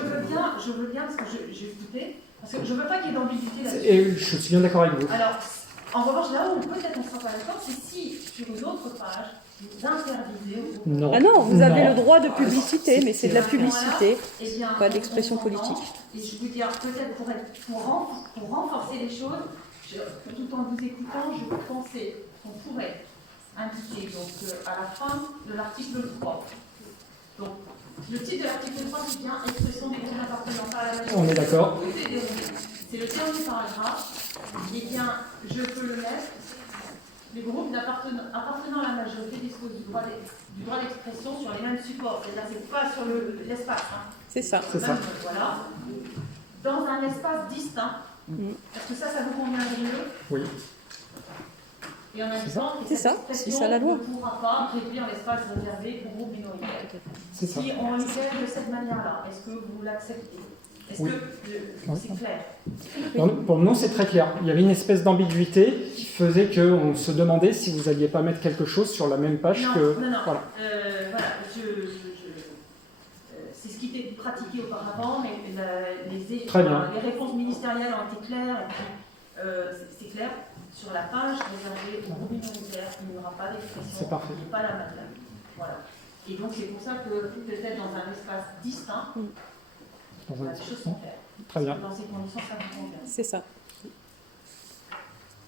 veux bien parce que j'ai écouté, parce que je ne veux pas qu'il y ait d'ambiguïté là-dessus. Et je suis bien d'accord avec vous. Alors, en revanche, là où peut-être on ne sera pas d'accord, c'est si sur une autre page, vous interdisez. Non. Ah non, vous avez Non. le droit de publicité, mais c'est de la publicité, Eh bien, pas d'expression politique. Et je veux dire, peut-être pour renforcer les choses, tout en vous écoutant, je pensais qu'on pourrait indiquer donc, à la fin de l'article 3. Donc, le titre de l'article 3 qui vient expression des groupes n'appartenant pas à la majorité. On est d'accord. C'est le dernier paragraphe. Eh bien, je peux le mettre. Les groupes appartenant à la majorité disposent du droit d'expression sur les mêmes supports. C'est-à-dire que ce n'est pas sur l'espace. Hein. C'est ça. C'est ça. Voilà. Dans un espace distinct. Est-ce que ça vous conviendrait mieux? Oui. Et en indiquant que C'est cette ça. C'est expression ça la loi. ne pourra pas réduire l'espace réservé aux groupes minoritaires. C'est ça. Si on le fait de cette manière-là, est-ce que vous l'acceptez? Est-ce Oui. que c'est clair? Pour nous, c'est très clair. Il y avait une espèce d'ambiguïté qui faisait qu'on se demandait si vous n'alliez pas mettre quelque chose sur la même page Non, que. non. Voilà. Voilà, c'est ce qui était pratiqué auparavant, mais Très bien. les réponses ministérielles ont été claires, et puis c'est clair, sur la page réservée aux groupes minoritaires, il n'y aura pas d'expression, C'est parfait. il n'y a pas la matière. Voilà. Et donc c'est pour ça que peut-être dans un espace distinct, Dans un les choses sont claires. Très bien. Dans ces conditions, ça vous convient. C'est ça.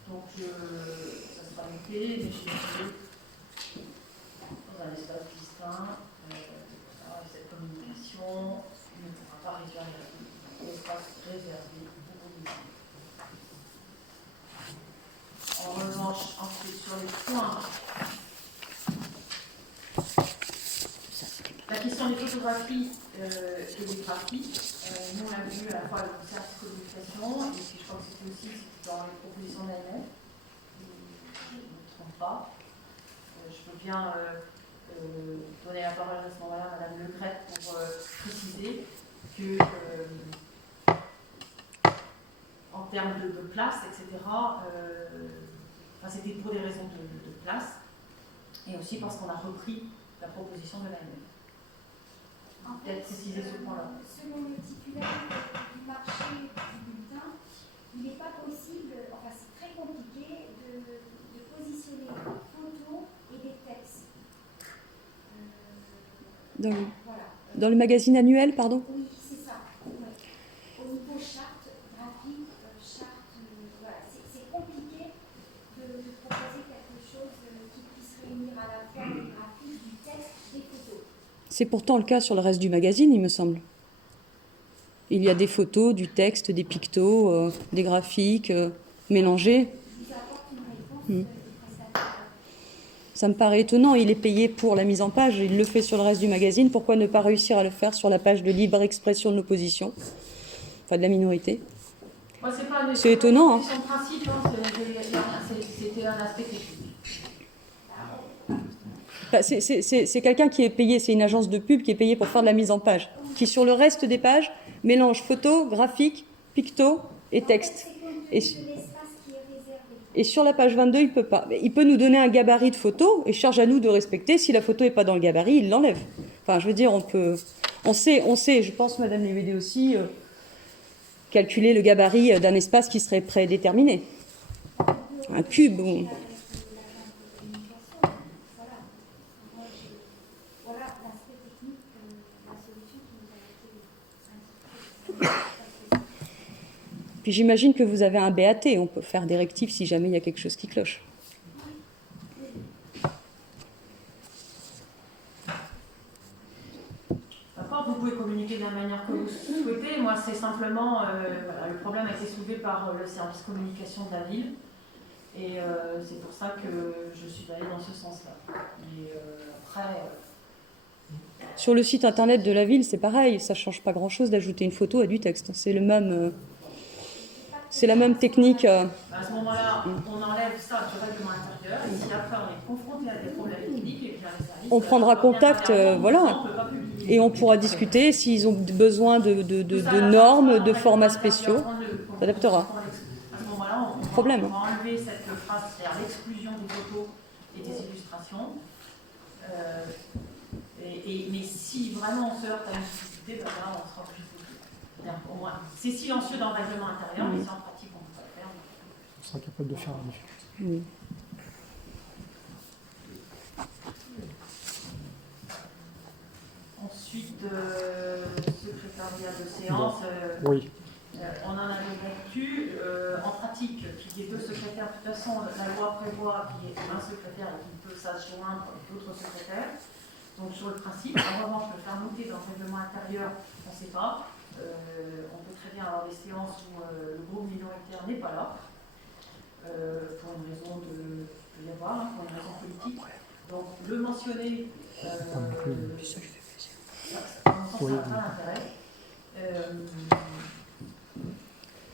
Donc ça sera noté, mais je vais dans un espace distinct, cette communication ne pourra pas réduire l'espace réservé aux groupes. En revanche, ensuite sur les points, la question des photographies et des graphies, nous on l'a vu à la fois avec le service de communication, et puis je crois que c'était aussi dans les propositions de l'ANF, je ne me trompe pas. Je peux bien donner la parole à ce moment-là à Mme Le Gret pour préciser que en termes de place, etc., c'était pour des raisons de place, et aussi parce qu'on a repris la proposition de l'ANF. Peut-être préciser ce point-là. Selon le titulaire du marché du bulletin, il n'est pas possible, enfin c'est très compliqué de positionner des photos et des textes. Voilà. Dans le magazine annuel, pardon. Oui, c'est ça. Ouais. Au niveau charte graphique, charte, voilà, c'est compliqué de proposer quelque chose qui puisse réunir à la fois le graphique, du texte, des photos. C'est pourtant le cas sur le reste du magazine, il me semble. Il y a des photos, du texte, des pictos, des graphiques mélangés. Ils apportent une réponse des prestataires. Ça me paraît étonnant, il est payé pour la mise en page, il le fait sur le reste du magazine, pourquoi ne pas réussir à le faire sur la page de libre expression de l'opposition, enfin de la minorité? Moi, C'est étonnant, hein. Son principe, hein, c'était un aspect technique. Bah, c'est quelqu'un qui est payé, c'est une agence de pub qui est payée pour faire de la mise en page, qui sur le reste des pages mélange photos, graphiques, pictos et texte. Et sur la page 22, il peut pas. Il peut nous donner un gabarit de photos et charge à nous de respecter. Si la photo n'est pas dans le gabarit, il l'enlève. Enfin, je veux dire, on sait, je pense, Madame Lévédé aussi, calculer le gabarit d'un espace qui serait prédéterminé. Un cube. Voilà l'aspect technique de la solution qui nous a été indiquée. Puis j'imagine que vous avez un BAT, on peut faire des rectifs si jamais il y a quelque chose qui cloche. D'accord, vous pouvez communiquer de la manière que vous souhaitez. Moi, c'est simplement, voilà, le problème a été soulevé par le service communication de la ville. Et c'est pour ça que je suis allée dans ce sens-là. Et après... Sur le site internet de la ville, c'est pareil, ça ne change pas grand-chose d'ajouter une photo à du texte. C'est le même... c'est la même technique. À ce moment-là, on enlève ça du règlement intérieur, et si après on est confronté à des problèmes techniques, et bien les services, On prendra contact, voilà, et on pourra discuter s'ils ont besoin de normes, de formats spéciaux, on s'adaptera. À ce moment-là, on Problème. va enlever cette phrase, c'est-à-dire l'exclusion des photos et des illustrations. Mais si vraiment on se heurte à une difficulté, ben là, on sera obligé de faire. Au moins, c'est silencieux dans le règlement intérieur, mais c'est en pratique, on ne peut pas le faire. On sera capable de faire la différence. Oui. Ensuite, secrétariat de séance, Oui. on en a débattu. En pratique, qu'il y ait deux secrétaires, de toute façon, la loi prévoit qu'il y ait un secrétaire et qu'il peut s'adjoindre d'autres secrétaires. Donc sur le principe, en revanche, le faire noter dans le règlement intérieur, on ne sait pas. On peut très bien avoir des séances où le groupe minoritaire n'est pas là, pour une raison de y avoir, hein, pour une raison politique. Donc le mentionner, ça n'a pas d'intérêt.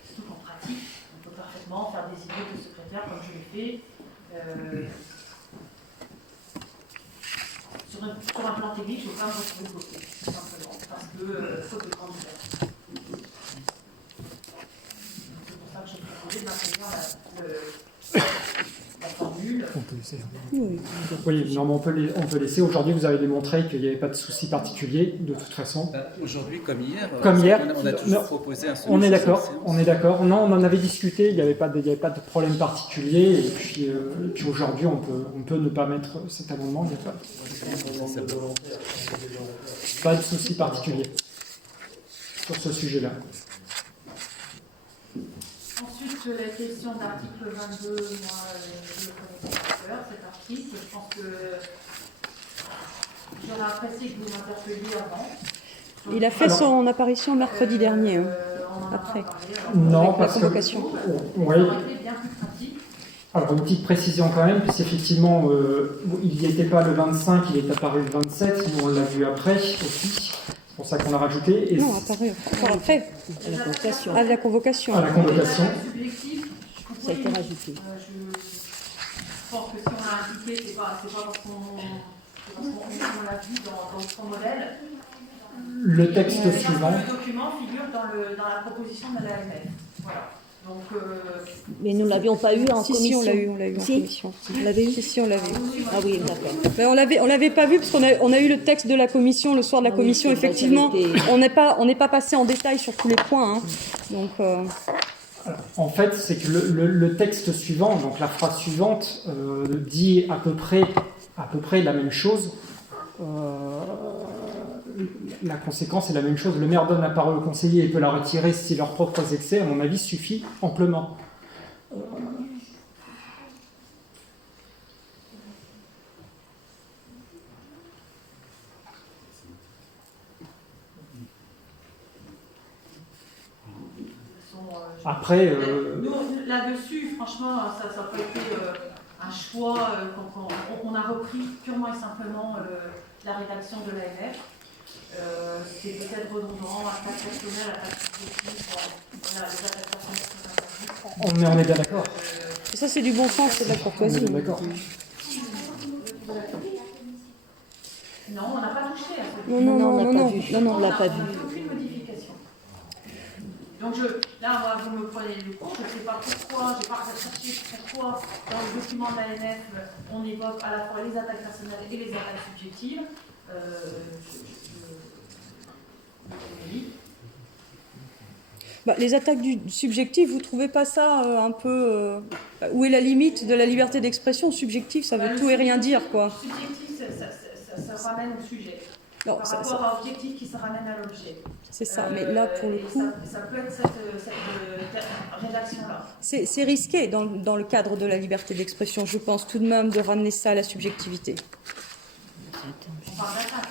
Surtout qu'en pratique, on peut parfaitement faire des idées de secrétaire comme je l'ai fait. Sur un plan technique, je ne vais pas me retrouver de côté, tout simplement, parce que faute de candidat. C'est pour ça que j'ai proposé de maintenir la formule. On peut laisser. Oui. Oui, non, mais on peut laisser. Aujourd'hui, vous avez démontré qu'il n'y avait pas de souci particulier, de toute façon. Aujourd'hui, comme hier, on a toujours proposé un solution. On est d'accord, on est d'accord. Non, on en avait discuté, il n'y avait pas de problème particulier. Et puis aujourd'hui, on peut ne pas mettre cet amendement, il n'y a pas de souci particulier sur ce sujet-là. Ensuite, la question de l'article 22, moi, je le connais par cœur, cet article. Je pense que j'aurais apprécié que vous m'interpelliez avant. Il a fait son apparition mercredi dernier, hein, après. Non, avec parce la convocation. Oui. Ça aurait été bien plus pratique. Alors, une petite précision quand même, puisqu'effectivement, il n'y était pas le 25, il est apparu le 27, nous on l'a vu après aussi. C'est pour ça qu'on l'a rajouté. Et Non, apparu encore après. À la convocation. À la convocation. à la convocation. Ça a été rajouté. Je pense que si on l'a indiqué, c'est pas parce qu'on l'a vu dans son modèle. Le texte suivant. Le document figure dans la proposition de l'AMF. Voilà. Donc, Mais nous ne l'avions pas eu en Si, commission. on l'a eu en Si. commission. Vous l'avez eu? Si, on l'avait eu. Ah oui, d'accord. Mais on l'avait pas vu parce qu'on a eu le texte de la commission le soir de la Ah oui, commission. c'est vrai, Effectivement, ça avait été- on n'est pas passé en détail sur tous les points. Hein. Donc, Alors, en fait, c'est que le texte suivant, donc la phrase suivante, dit à peu près la même chose. la conséquence est la même chose. Le maire donne la parole au conseiller et peut la retirer si leurs propres excès, à mon avis, suffit amplement. Après, nous, là-dessus, franchement, ça n'a pas été un choix. On a repris purement et simplement la rédaction de l'AMF. C'est peut-être redondant, attaque personnelle, attaque subjective, voilà, les attaques personnelles. on est bien d'accord. Ça, c'est du bon sens, c'est de la On est courtoisie. bien d'accord. Non, on n'a pas touché à ce Non, non, on non, n'a non, pas vu. non, non, On l'a pas n'a vu. fait aucune modification. Donc là, moi, vous me prenez le compte, je ne sais pas pourquoi, je n'ai pas cherché pourquoi dans le document de l'AMF, on évoque à la fois les attaques personnelles et les attaques subjectives. Les attaques subjectives, vous ne trouvez pas ça un peu... où est la limite de la liberté d'expression? Subjectif, ça veut tout et rien dire, quoi. Subjectif, ça ramène au sujet. Non, Par ça- rapport à objectif qui se ramène à l'objet. C'est ça, mais là, pour le Et coup, ça peut être cette rédaction-là. c'est risqué dans le cadre de la liberté d'expression, je pense tout de même, de ramener ça à la subjectivité. On parle d'attaque.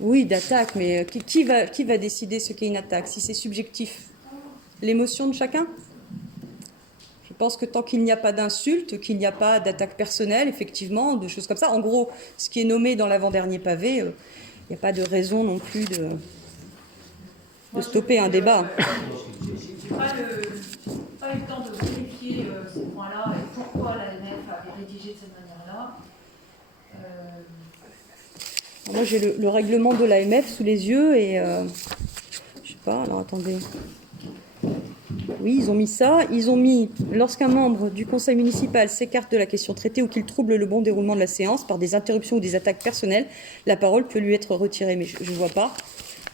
Oui, d'attaque, mais qui va décider ce qu'est une attaque? Si c'est subjectif, l'émotion de chacun? Je pense que tant qu'il n'y a pas d'insulte, qu'il n'y a pas d'attaque personnelle, effectivement, de choses comme ça, en gros, ce qui est nommé dans l'avant-dernier pavé, il n'y a pas de raison non plus de stopper un débat. J'ai pas eu le temps de vérifier ces points-là et pourquoi l'AMF avait rédigé de cette manière-là. Moi, j'ai le règlement de l'AMF sous les yeux et je sais pas, alors attendez. Oui, ils ont mis ça. Ils ont mis, lorsqu'un membre du conseil municipal s'écarte de la question traitée ou qu'il trouble le bon déroulement de la séance par des interruptions ou des attaques personnelles, la parole peut lui être retirée. Mais je vois pas.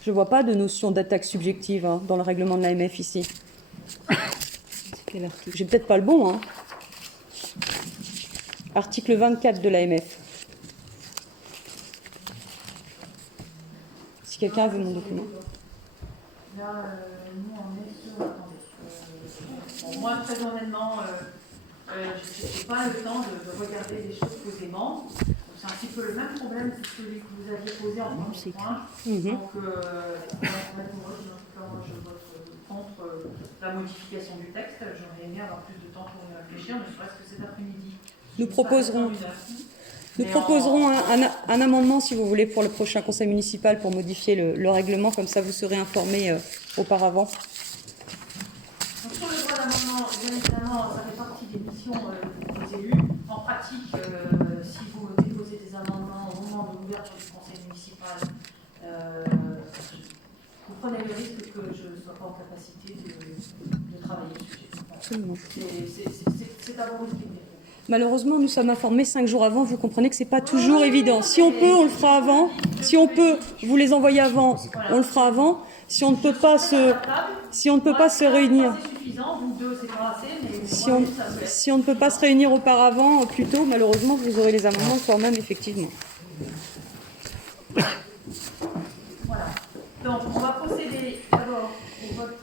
Je vois pas de notion d'attaque subjective dans le règlement de l'AMF ici. J'ai peut-être pas le bon. Hein. Article 24 de l'AMF. Si quelqu'un veut mon document. Là, nous, on est sur... Attendez. Bon, moi, très honnêtement, je n'ai pas le temps de regarder les choses posément. C'est un petit peu le même problème que celui que vous aviez posé en premier point. Donc, moi, je vote contre la modification du texte. J'aurais aimé avoir plus de temps pour y réfléchir, ne serait-ce que cet après-midi. Nous proposerons un amendement, si vous voulez, pour le prochain conseil municipal pour modifier le règlement, comme ça vous serez informés auparavant. Donc, sur le droit d'amendement, bien évidemment, ça fait partie des missions des élus. En pratique, si vous déposez des amendements au moment de l'ouverture du conseil municipal, vous prenez le risque que je ne sois pas en capacité de travailler le sujet. Absolument. C'est à vos risques et périls. Malheureusement, nous sommes informés 5 jours avant. Vous comprenez que c'est pas toujours évident. Si on peut, on le fera avant. Si on peut vous les envoyer avant, on le fera avant. Si on ne peut pas se réunir, si on ne peut pas se réunir auparavant, plus tôt, malheureusement, vous aurez les amendements le soir même, effectivement. Voilà. Donc, on va procéder d'abord au vote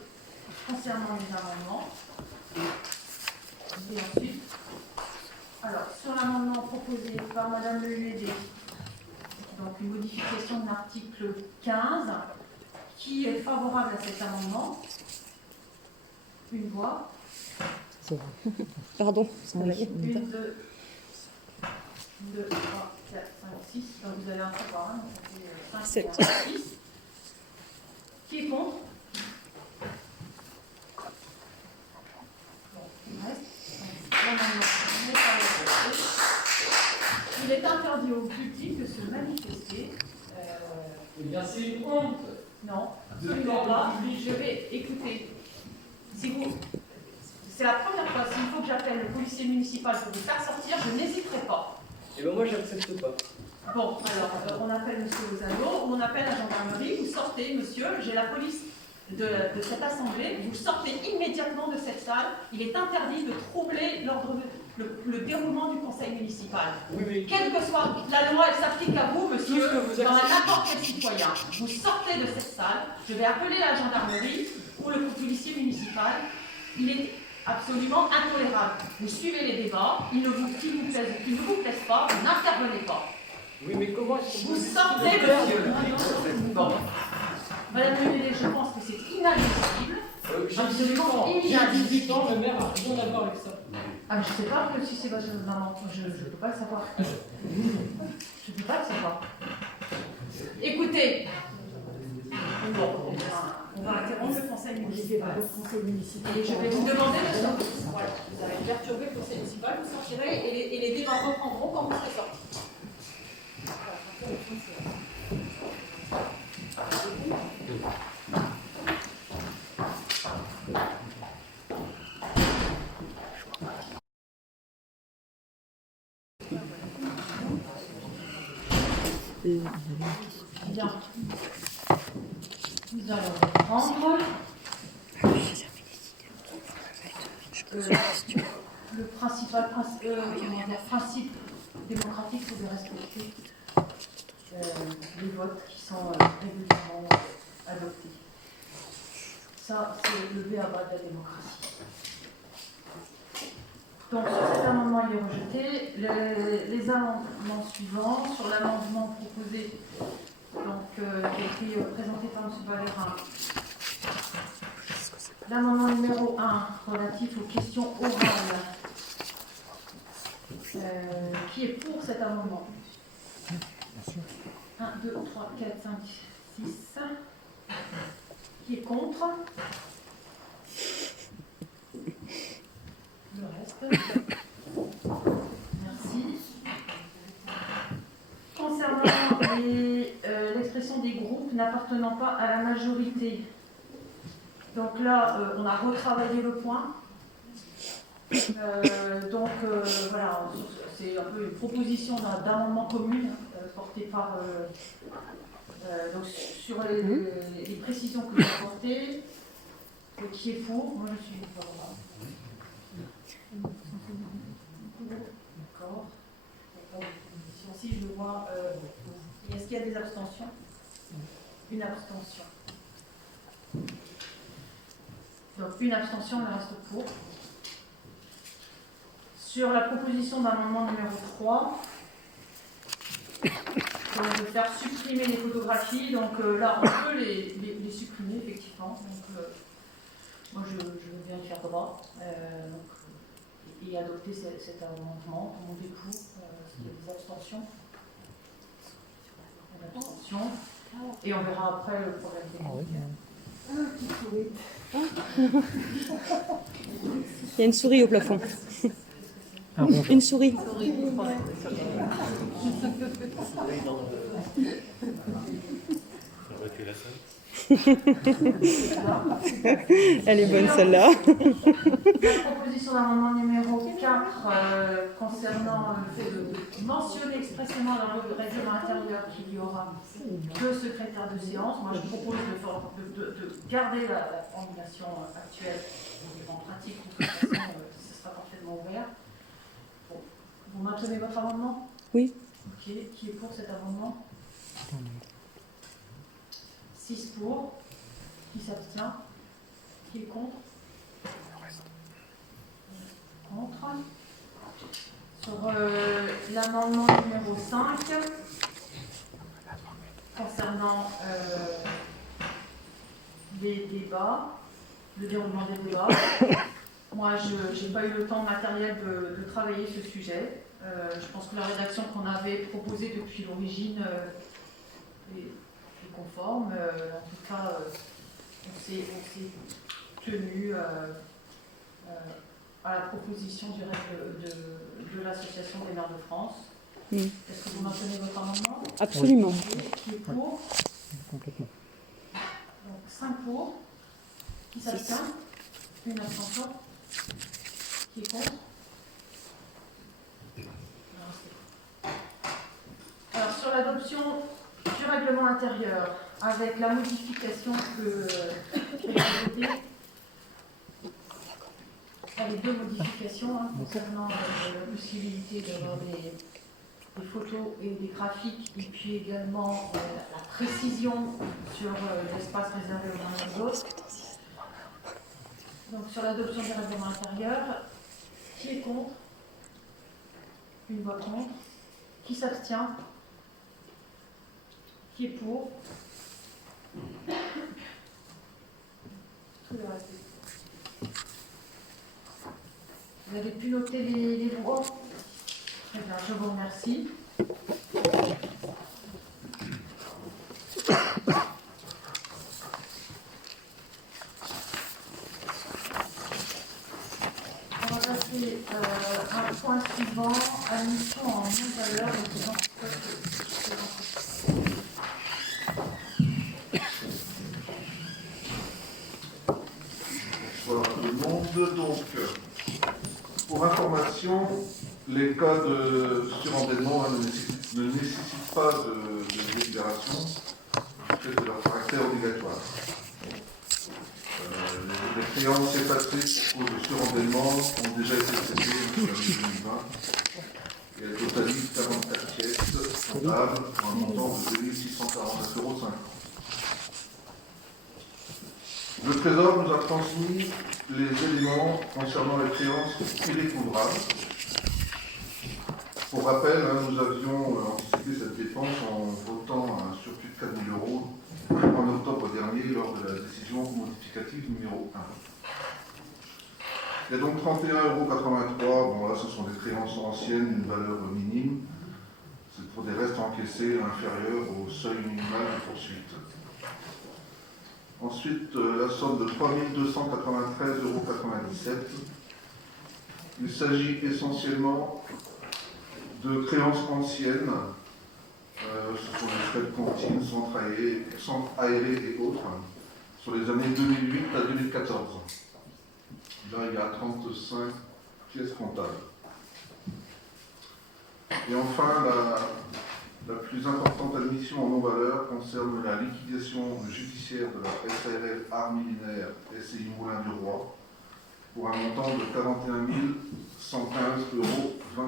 concernant les amendements. Et ensuite, alors, sur l'amendement proposé par Madame Le Huédé, donc une modification de l'article 15, qui est favorable à cet amendement? Une voix. Pardon. 1, 2, 3, 4, 5, 6. Donc vous avez un trois, hein, donc ça fait 5, 6. Qui est contre? Bon, il reste. Il est interdit au public de se manifester. Eh bien, c'est une honte. Non, absolument pas. Je vais écouter. Si vous, c'est la première fois. S'il faut que j'appelle le policier municipal pour vous faire sortir, je n'hésiterai pas. Et bien, moi, j'accepte pas. Bon, alors, on appelle M. Lozano, on appelle la gendarmerie, vous sortez, monsieur, j'ai la police de cette assemblée, vous sortez immédiatement de cette salle. Il est interdit de troubler l'ordre le déroulement du conseil municipal. Oui, mais Quelle que soit la loi, elle s'applique à vous, monsieur, Tout ce que vous dans acceptez. n'importe quel citoyen. Vous sortez de cette salle, je vais appeler la gendarmerie ou le policier municipal. Il est absolument intolérable. Vous suivez les débats, qu'ils vous plaisent ou qu'ils ne vous plaisent pas, vous n'intervenez pas. oui, mais comment est-ce qu'on Vous peut sortez, décider monsieur. Bon. Madame Munelé, je pense que c'est inadmissible. J'ai Absolument 18 ans, le maire a rien à voir avec ça. Ah, mais je sais pas que si c'est votre maman, je ne peux pas le savoir. Je ne peux pas le savoir. Écoutez, bon, on va interrompre le conseil municipal. Et je vais vous demander de sortir. Voilà, vous avez perturbé le conseil municipal, vous sortirez et les débats reprendront quand vous serez sortis. Bien. Nous allons reprendre. Le principe démocratique, c'est de respecter les votes qui sont régulièrement adoptés. Ça, c'est le b.a.-ba de la démocratie. Donc, sur cet amendement, il est rejeté. Les amendements suivants, sur l'amendement proposé, donc, qui a été présenté par M. Valérin. L'amendement numéro 1, relatif aux questions orales. Qui est pour cet amendement? 1, 2, 3, 4, 5, 6. Qui est contre? Le reste. Merci. Concernant l'expression des groupes n'appartenant pas à la majorité, donc là, on a retravaillé le point. Voilà, c'est un peu une proposition d'amendement commun porté par. Donc sur les précisions que j'ai apportées, qui est pour? Moi je suis favorable. D'accord. Si je vois, est-ce qu'il y a des abstentions? Une abstention. Donc une abstention, le reste pour. Sur la proposition d'amendement numéro 3, on veut faire supprimer les photographies. Donc là, on peut les supprimer, effectivement. Donc, moi, je veux bien y faire droit. Et adopter cet amendement. Tout le monde est pour. S'il y a des abstentions. Une abstention. Et on verra après le problème technique. Il y a une souris au plafond. Une souris. Elle est bonne celle-là. La proposition d'amendement numéro 4 concernant le fait de mentionner expressément dans le règlement intérieur qu'il y aura deux secrétaires de séance. Moi, je propose de garder la formulation actuelle. En pratique, de toute façon, ce sera parfaitement ouvert. Bon. Vous maintenez votre amendement? Oui. Ok. Qui est pour cet amendement? 6 pour. Qui s'abstient? Qui est contre? Contre. Sur l'amendement numéro 5, concernant les débats, le déroulement des débats, moi je n'ai pas eu le temps matériel de travailler ce sujet. Je pense que la rédaction qu'on avait proposée depuis l'origine est conforme. En tout cas, on s'est tenu à la proposition de l'Association des maires de France. Est-ce que vous maintenez votre amendement? Absolument. Qui est pour? Complètement. Donc 5 pour. Qui s'abstient? Une abstention. Qui est contre? Alors sur l'adoption du règlement intérieur, avec la modification qui a été votée, fera les deux modifications concernant la possibilité d'avoir des photos et des graphiques, et puis également la précision sur l'espace réservé aux uns et aux autres. Donc sur l'adoption des règlements intérieurs, qui est contre? Une voix contre. Qui s'abstient? Qui est pour? Tout le reste. Vous avez pu noter les voix? Très bien, je vous remercie. On va passer un point suivant, admission en non-valeur des Bonsoir tout le monde. Donc, pour information, les cas de surendettement ne nécessitent pas de délibération du fait de leur caractère obligatoire. Les créances effacées pour cause de surendettement ont déjà été traitées sur l'année 2020 et elles totalisent 44 pièces comptables pour un montant de 2649,50 €. Le Trésor nous a transmis les éléments concernant les créances irrécouvrables. Pour rappel, nous avions anticipé cette dépense en votant un surplus de 4 000 € en octobre dernier lors de la décision modificative numéro 1. Il y a donc 31,83 €. Bon, là, ce sont des créances anciennes d'une valeur minime. C'est pour des restes encaissés inférieurs au seuil minimal de poursuite. Ensuite, la somme de 3 293,97 €. Il s'agit essentiellement de créances anciennes. Ce sont des frais de cantine, centres aérés et autres, sur les années 2008 à 2014. Là, il y a 35 pièces comptables. Et enfin, la plus importante admission en non-valeur concerne la liquidation judiciaire de la SARL Art Millénaire SCI Moulin du Roi pour un montant de 41 115,20 €.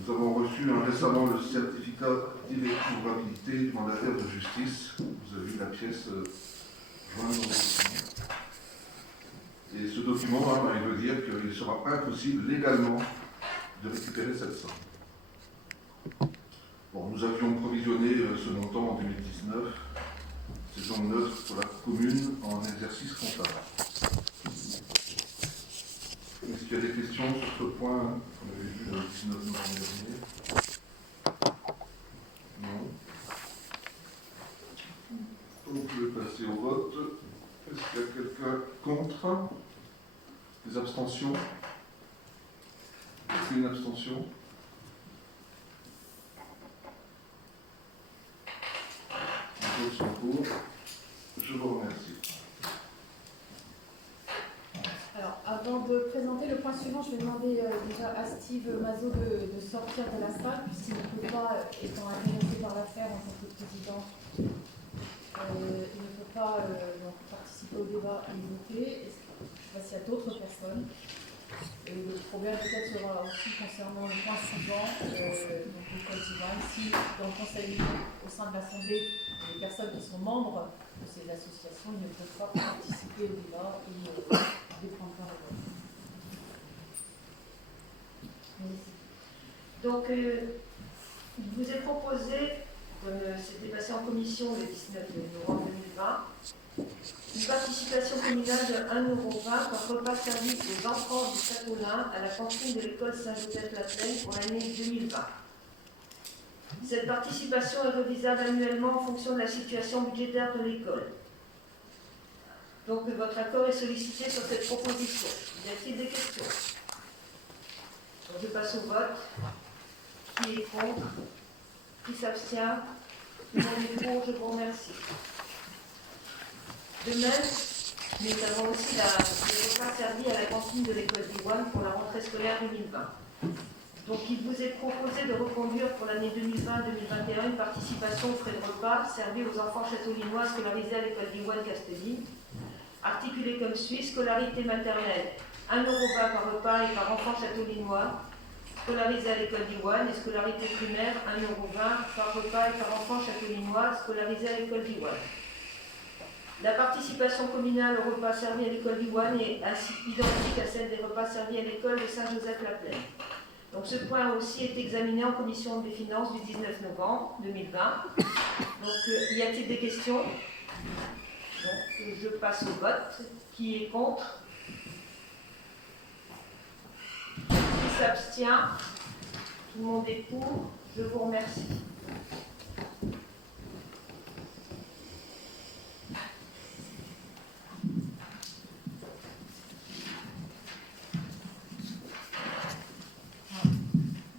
Nous avons reçu récemment le certificat d'irrécouvrabilité du mandataire de justice. Vous avez vu la pièce jointe au document. Et ce document, il veut dire qu'il sera impossible légalement de récupérer cette somme. Bon, nous avions provisionné ce montant en 2019. C'est donc neutre pour la commune en exercice comptable. Est-ce qu'il y a des questions sur ce point qu'on avait vu le 19 novembre dernier? Non. Donc je vais passer au vote. Est-ce qu'il y a quelqu'un contre? Des abstentions? Est-ce qu'il y a une abstention? Les autres sont pour. Je vous remercie. Alors, avant de présenter le point suivant, je vais demander déjà à Steve Mazot de sortir de la salle, puisqu'il ne peut pas, étant intéressé par l'affaire en tant que président, il ne peut pas donc, participer au débat et voter. Je ne sais pas s'il y a d'autres personnes. Et le problème peut-être sera aussi concernant le point suivant, donc le code civil. Si dans le conseil au sein de l'Assemblée, les personnes qui sont membres de ces associations, ils ne peuvent pas participer au débat et déprendre la vote. Donc, il vous est proposé, comme c'était passé en commission le 19 novembre 2020, une participation communale de 1,20 € par repas servi aux enfants du Châteaulin à la cantine de l'école Saint-Joseph-la-Plaine pour l'année 2020. Cette participation est révisable annuellement en fonction de la situation budgétaire de l'école. Donc, votre accord est sollicité sur cette proposition. Y a-t-il des questions? Donc, je passe au vote. Qui est contre? Qui s'abstient? Tout le monde est pour, je vous remercie. De même, nous avons aussi les repas servis à la cantine de l'école d'Iwan pour la rentrée scolaire 2020. Donc il vous est proposé de reconduire pour l'année 2020-2021 une participation aux frais de repas servis aux enfants châteaulinois scolarisés à l'école d'Iwan Castelli. articulés comme suit: scolarité maternelle, 1 € par repas et par enfant châteaulinois, scolarisé à l'école d'Iwan, et scolarité primaire, 1,20 € par repas et par enfant châteaulinois, scolarisé à l'école d'Iwan. La participation communale au repas servi à l'école d'Iwan est identique à celle des repas servis à l'école de Saint-Joseph-la-Plaine. Donc ce point aussi est examiné en commission des finances du 19 novembre 2020. Donc y a-t-il des questions? Donc je passe au vote. Qui est contre? Qui s'abstient? Tout le monde est pour. Je vous remercie.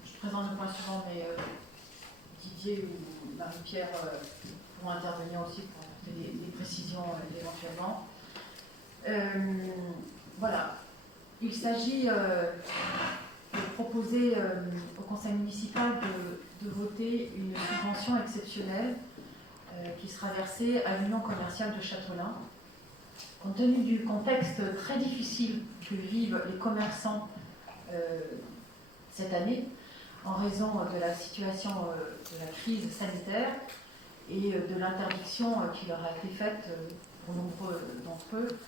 Je présente le point suivant, mais Didier ou Marie-Pierre pourront intervenir aussi pour apporter des précisions éventuellement. Voilà. Il s'agit de proposer au conseil municipal de voter une subvention exceptionnelle qui sera versée à l'Union commerciale de Châteaulin. Compte tenu du contexte très difficile que vivent les commerçants cette année, en raison de la situation de la crise sanitaire et de l'interdiction qui leur a été faite pour nombreux d'entre eux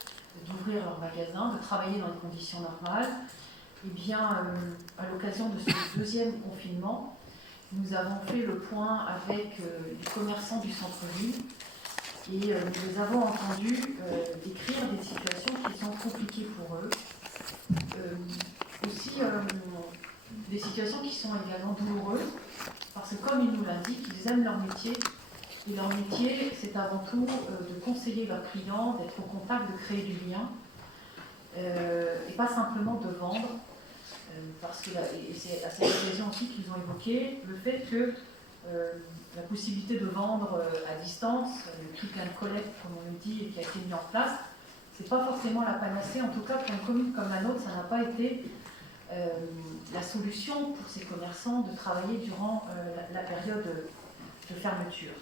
d'ouvrir leur magasin, de travailler dans les conditions normales, et bien, à l'occasion de ce deuxième confinement, nous avons fait le point avec les commerçants du centre-ville et nous les avons entendus décrire des situations qui sont compliquées pour eux. Aussi, des situations qui sont également douloureuses, parce que comme ils nous l'indiquent, ils aiment leur métier, et leur métier, c'est avant tout de conseiller leurs clients, d'être au contact, de créer du lien, et pas simplement de vendre, parce que et c'est à cette occasion aussi qu'ils ont évoqué le fait que la possibilité de vendre à distance, le click and collect, comme on le dit, et qui a été mis en place, c'est pas forcément la panacée. En tout cas, pour une commune comme la nôtre, ça n'a pas été la solution pour ces commerçants de travailler durant la période de fermeture.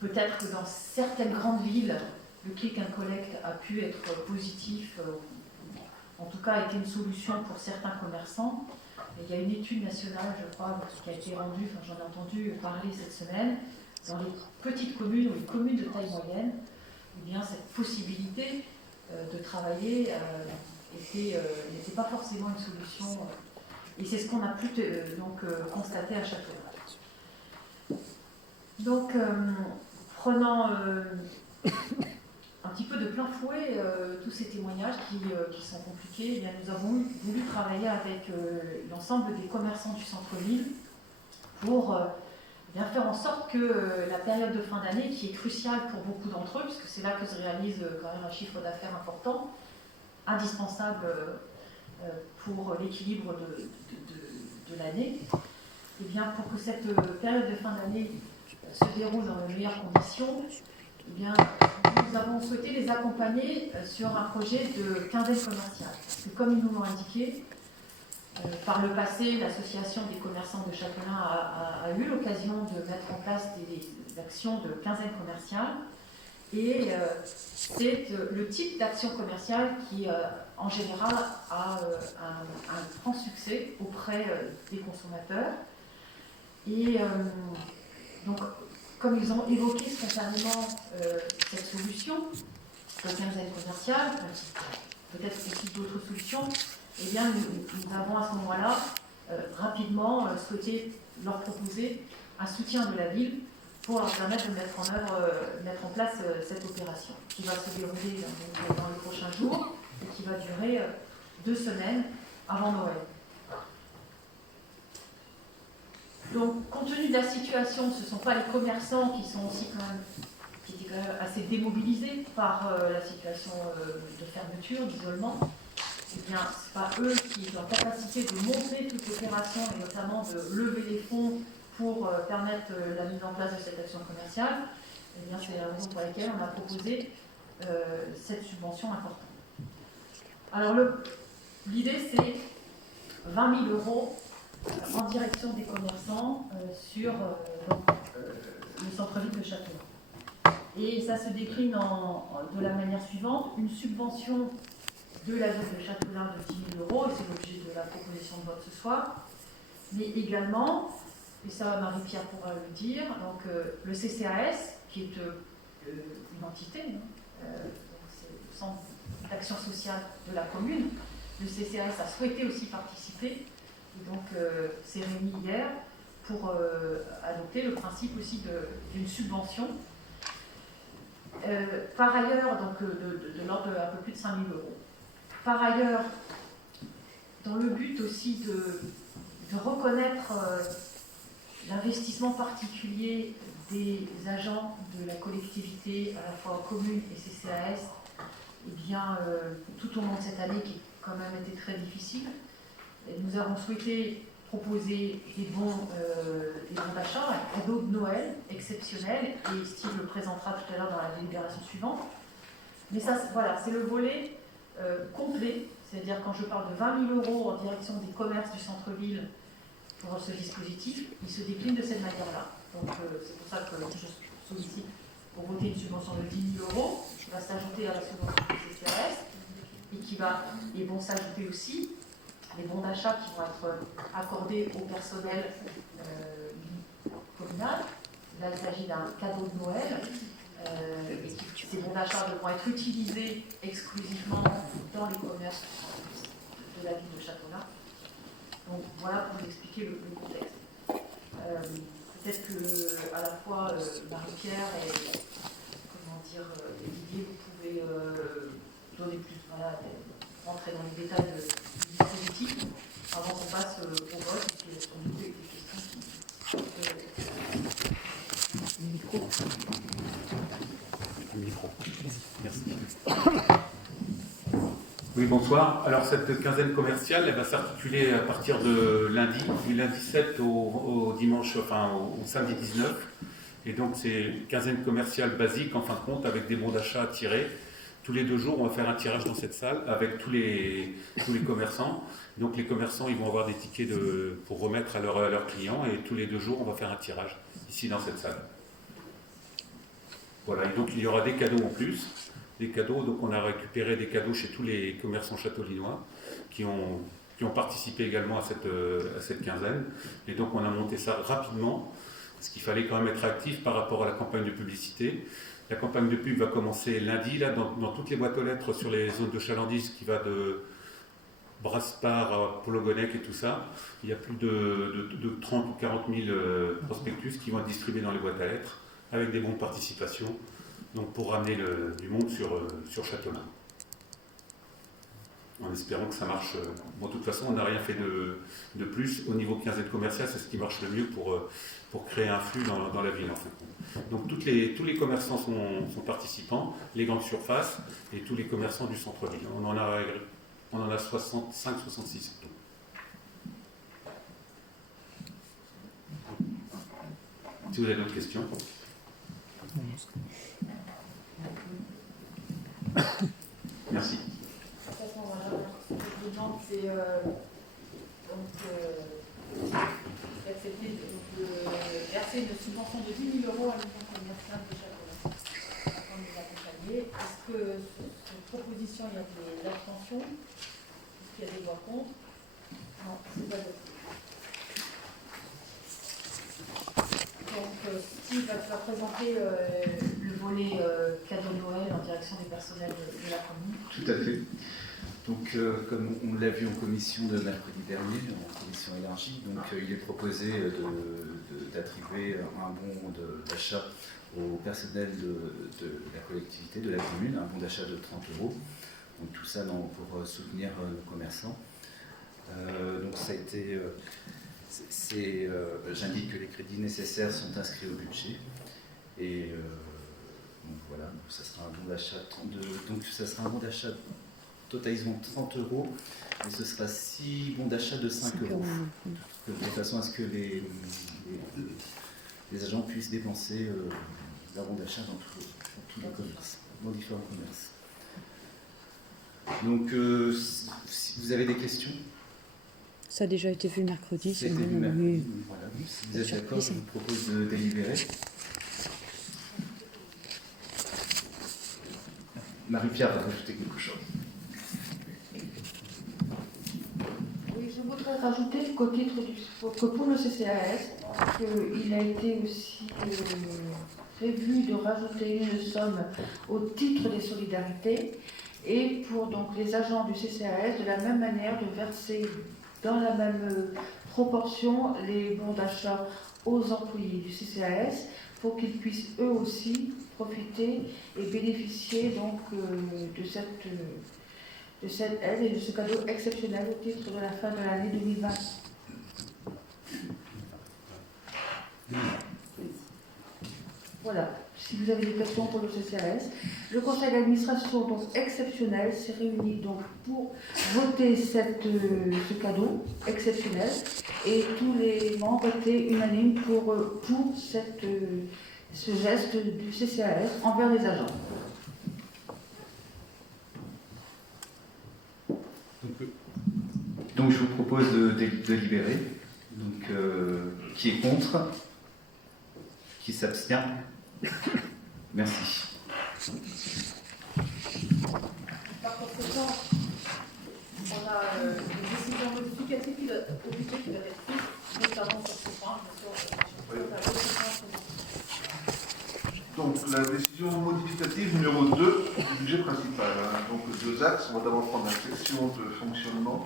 Peut-être que dans certaines grandes villes, le click and collect a pu être positif, en tout cas a été une solution pour certains commerçants. Et il y a une étude nationale, je crois, qui a été rendue, enfin j'en ai entendu parler cette semaine, dans les petites communes ou les communes de taille moyenne, eh bien cette possibilité de travailler n'était pas forcément une solution. Et c'est ce qu'on a pu constater à Châteaulin. Donc, prenant un petit peu de plein fouet tous ces témoignages qui sont compliqués, eh bien, nous avons voulu travailler avec l'ensemble des commerçants du centre-ville pour bien faire en sorte que la période de fin d'année, qui est cruciale pour beaucoup d'entre eux, puisque c'est là que se réalise quand même un chiffre d'affaires important, indispensable pour l'équilibre de l'année, et bien pour que cette période de fin d'année se déroule dans les meilleures conditions, eh bien, nous avons souhaité les accompagner sur un projet de quinzaine commerciale. Parce que comme ils nous l'ont indiqué, par le passé, l'association des commerçants de Châteaulin a eu l'occasion de mettre en place des actions de quinzaine commerciale. Et c'est le type d'action commerciale qui, en général, a un grand succès auprès des consommateurs. Et donc, comme ils ont évoqué spontanément cette solution de quinzaine commerciale, peut-être aussi d'autres solutions, eh bien, nous avons à ce moment-là rapidement souhaité leur proposer un soutien de la ville pour leur permettre de mettre en place cette opération qui va se dérouler dans les prochains jours et qui va durer 2 semaines avant Noël. Donc, compte tenu de la situation, ce ne sont pas les commerçants qui étaient quand même assez démobilisés par la situation de fermeture, d'isolement. Eh bien, ce n'est pas eux qui ont la capacité de monter toute l'opération et notamment de lever les fonds pour permettre la mise en place de cette action commerciale. Eh bien, c'est la raison pour laquelle on a proposé cette subvention importante. Alors, l'idée, c'est 20 000 € en direction des commerçants sur le centre-ville de Châteaulin. Et ça se décline de la manière suivante. Une subvention de la ville de Châteaulin de 10 000 €, et c'est l'objet de la proposition de vote ce soir. Mais également, et ça Marie-Pierre pourra le dire, donc le CCAS, qui est une entité, c'est le centre d'action sociale de la commune. Le CCAS a souhaité aussi participer, et donc s'est réuni hier pour adopter le principe aussi d'une subvention. Par ailleurs, donc de l'ordre d'un peu plus de 5 000 €. Par ailleurs, dans le but aussi de reconnaître l'investissement particulier des agents de la collectivité, à la fois commune et CCAS, eh bien, tout au long de cette année qui a quand même été très difficile, nous avons souhaité proposer des bons d'achat, un cadeau de Noël exceptionnel, et Steve le présentera tout à l'heure dans la délibération suivante. Mais ça, voilà, c'est le volet complet, c'est-à-dire quand je parle de 20 000 € en direction des commerces du centre-ville pour ce dispositif, il se décline de cette manière-là. Donc c'est pour ça que je sollicite pour voter une subvention de 10 000 € qui va s'ajouter à la subvention du CCAS et vont s'ajouter aussi les bons d'achat qui vont être accordés au personnel communal. Là, il s'agit d'un cadeau de Noël. Ces bons d'achat devront être utilisés exclusivement dans les commerces de la ville de Châteaulin. Donc voilà pour vous expliquer le contexte. Peut-être que à la fois Marie-Pierre et Didier, vous pouvez donner plus, rentrer dans les détails du dispositif avant qu'on passe au vote et puis on nous des questions. Merci. Oui, bonsoir. Alors cette quinzaine commerciale, elle va s'articuler à partir de lundi, du lundi 7 au dimanche, enfin au samedi 19. Et donc c'est une quinzaine commerciale basique en fin de compte avec des bons d'achat à tirer. Tous les 2 jours, on va faire un tirage dans cette salle avec tous les commerçants. Donc les commerçants, ils vont avoir des tickets pour remettre à leurs clients, et tous les 2 jours, on va faire un tirage ici dans cette salle. Voilà, et donc il y aura des cadeaux en plus. Des cadeaux, donc on a récupéré des cadeaux chez tous les commerçants châteaulinois qui ont participé également à cette quinzaine. Et donc on a monté ça rapidement, parce qu'il fallait quand même être actif par rapport à la campagne de publicité. La campagne de pub va commencer lundi, là, dans toutes les boîtes aux lettres sur les zones de chalandise qui va de Brasparts, Pologonec et tout ça. Il y a plus de 30 ou 40 000 prospectus qui vont être distribués dans les boîtes à lettres avec des bons de participation, donc pour ramener du monde sur Châteaulin. En espérant que ça marche. Bon, de toute façon, on n'a rien fait de plus. Au niveau quinzaine commerciale, c'est ce qui marche le mieux pour créer un flux dans la ville, en fait. Donc tous les commerçants sont participants, les grandes surfaces et tous les commerçants du centre-ville. On en a 65-66. Si vous avez d'autres questions. Merci. C'est accepter de verser une subvention de 10 000 € à l'union commerciale de Châteaulin afin de les accompagner. Est-ce que cette proposition, il y a des abstentions? Est-ce qu'il y a des voix contre? Non, c'est pas adopté. Donc, Steve va présenter le volet cadeau de Noël en direction des personnels de la commune. Tout à fait. Donc, comme on l'a vu en commission de mercredi dernier, en commission élargie, donc il est proposé d'attribuer un bon d'achat au personnel de la collectivité, de la commune, un bon d'achat de 30 €. Donc tout ça pour soutenir nos commerçants. Donc ça a été... j'indique que les crédits nécessaires sont inscrits au budget. Et donc voilà, donc ça sera un bon d'achat totalisant 30 €, et ce sera 6 bons d'achat de 5 €, de façon à ce que les agents puissent dépenser leur bon d'achat dans tous les commerces, dans différents commerces. Donc, si vous avez des questions? Ça a déjà été vu mercredi. C'était vu mercredi, voilà. Si vous êtes d'accord, je vous propose de délibérer. Marie-Pierre va rajouter quelque chose. Oui, je voudrais rajouter qu'au titre que pour le CCAS, il a été aussi prévu de rajouter une somme au titre des solidarités et pour donc les agents du CCAS de la même manière de verser dans la même proportion les bons d'achat aux employés du CCAS pour qu'ils puissent eux aussi profiter et bénéficier donc de cette aide et de ce cadeau exceptionnel au titre de la fin de l'année 2020. Voilà, si vous avez des questions pour le CCAS, le conseil d'administration donc exceptionnel s'est réuni donc pour voter ce cadeau exceptionnel et tous les membres étaient unanimes pour ce geste du CCAS envers les agents. Donc je vous propose de délibérer. Donc qui est contre? Qui s'abstient? Merci. Par conséquent, on a des décisions modificatives au budget qui doivent être prises, notamment sur ce point, bien sûr. Donc la décision modificative numéro 2 du budget principal. Donc deux axes, on va d'abord prendre la section de fonctionnement.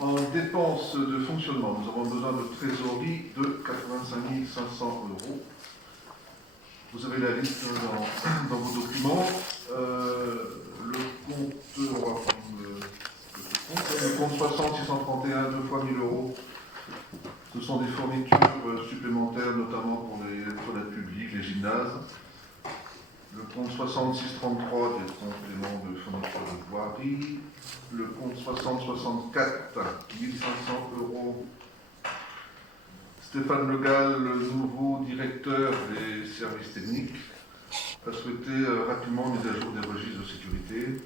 En dépenses de fonctionnement, nous avons besoin de trésorerie de 85 500 €. Vous avez la liste dans vos documents. Le compte, on va prendre le compte 60 631, 2 fois 1000 €. Ce sont des fournitures supplémentaires, notamment pour les toilettes publiques, les gymnases. Le compte 6633, des compléments de fourniture de voirie. Le compte 6064, 1500 €. Stéphane Legal, le nouveau directeur des services techniques, a souhaité rapidement mise à jour des registres de sécurité.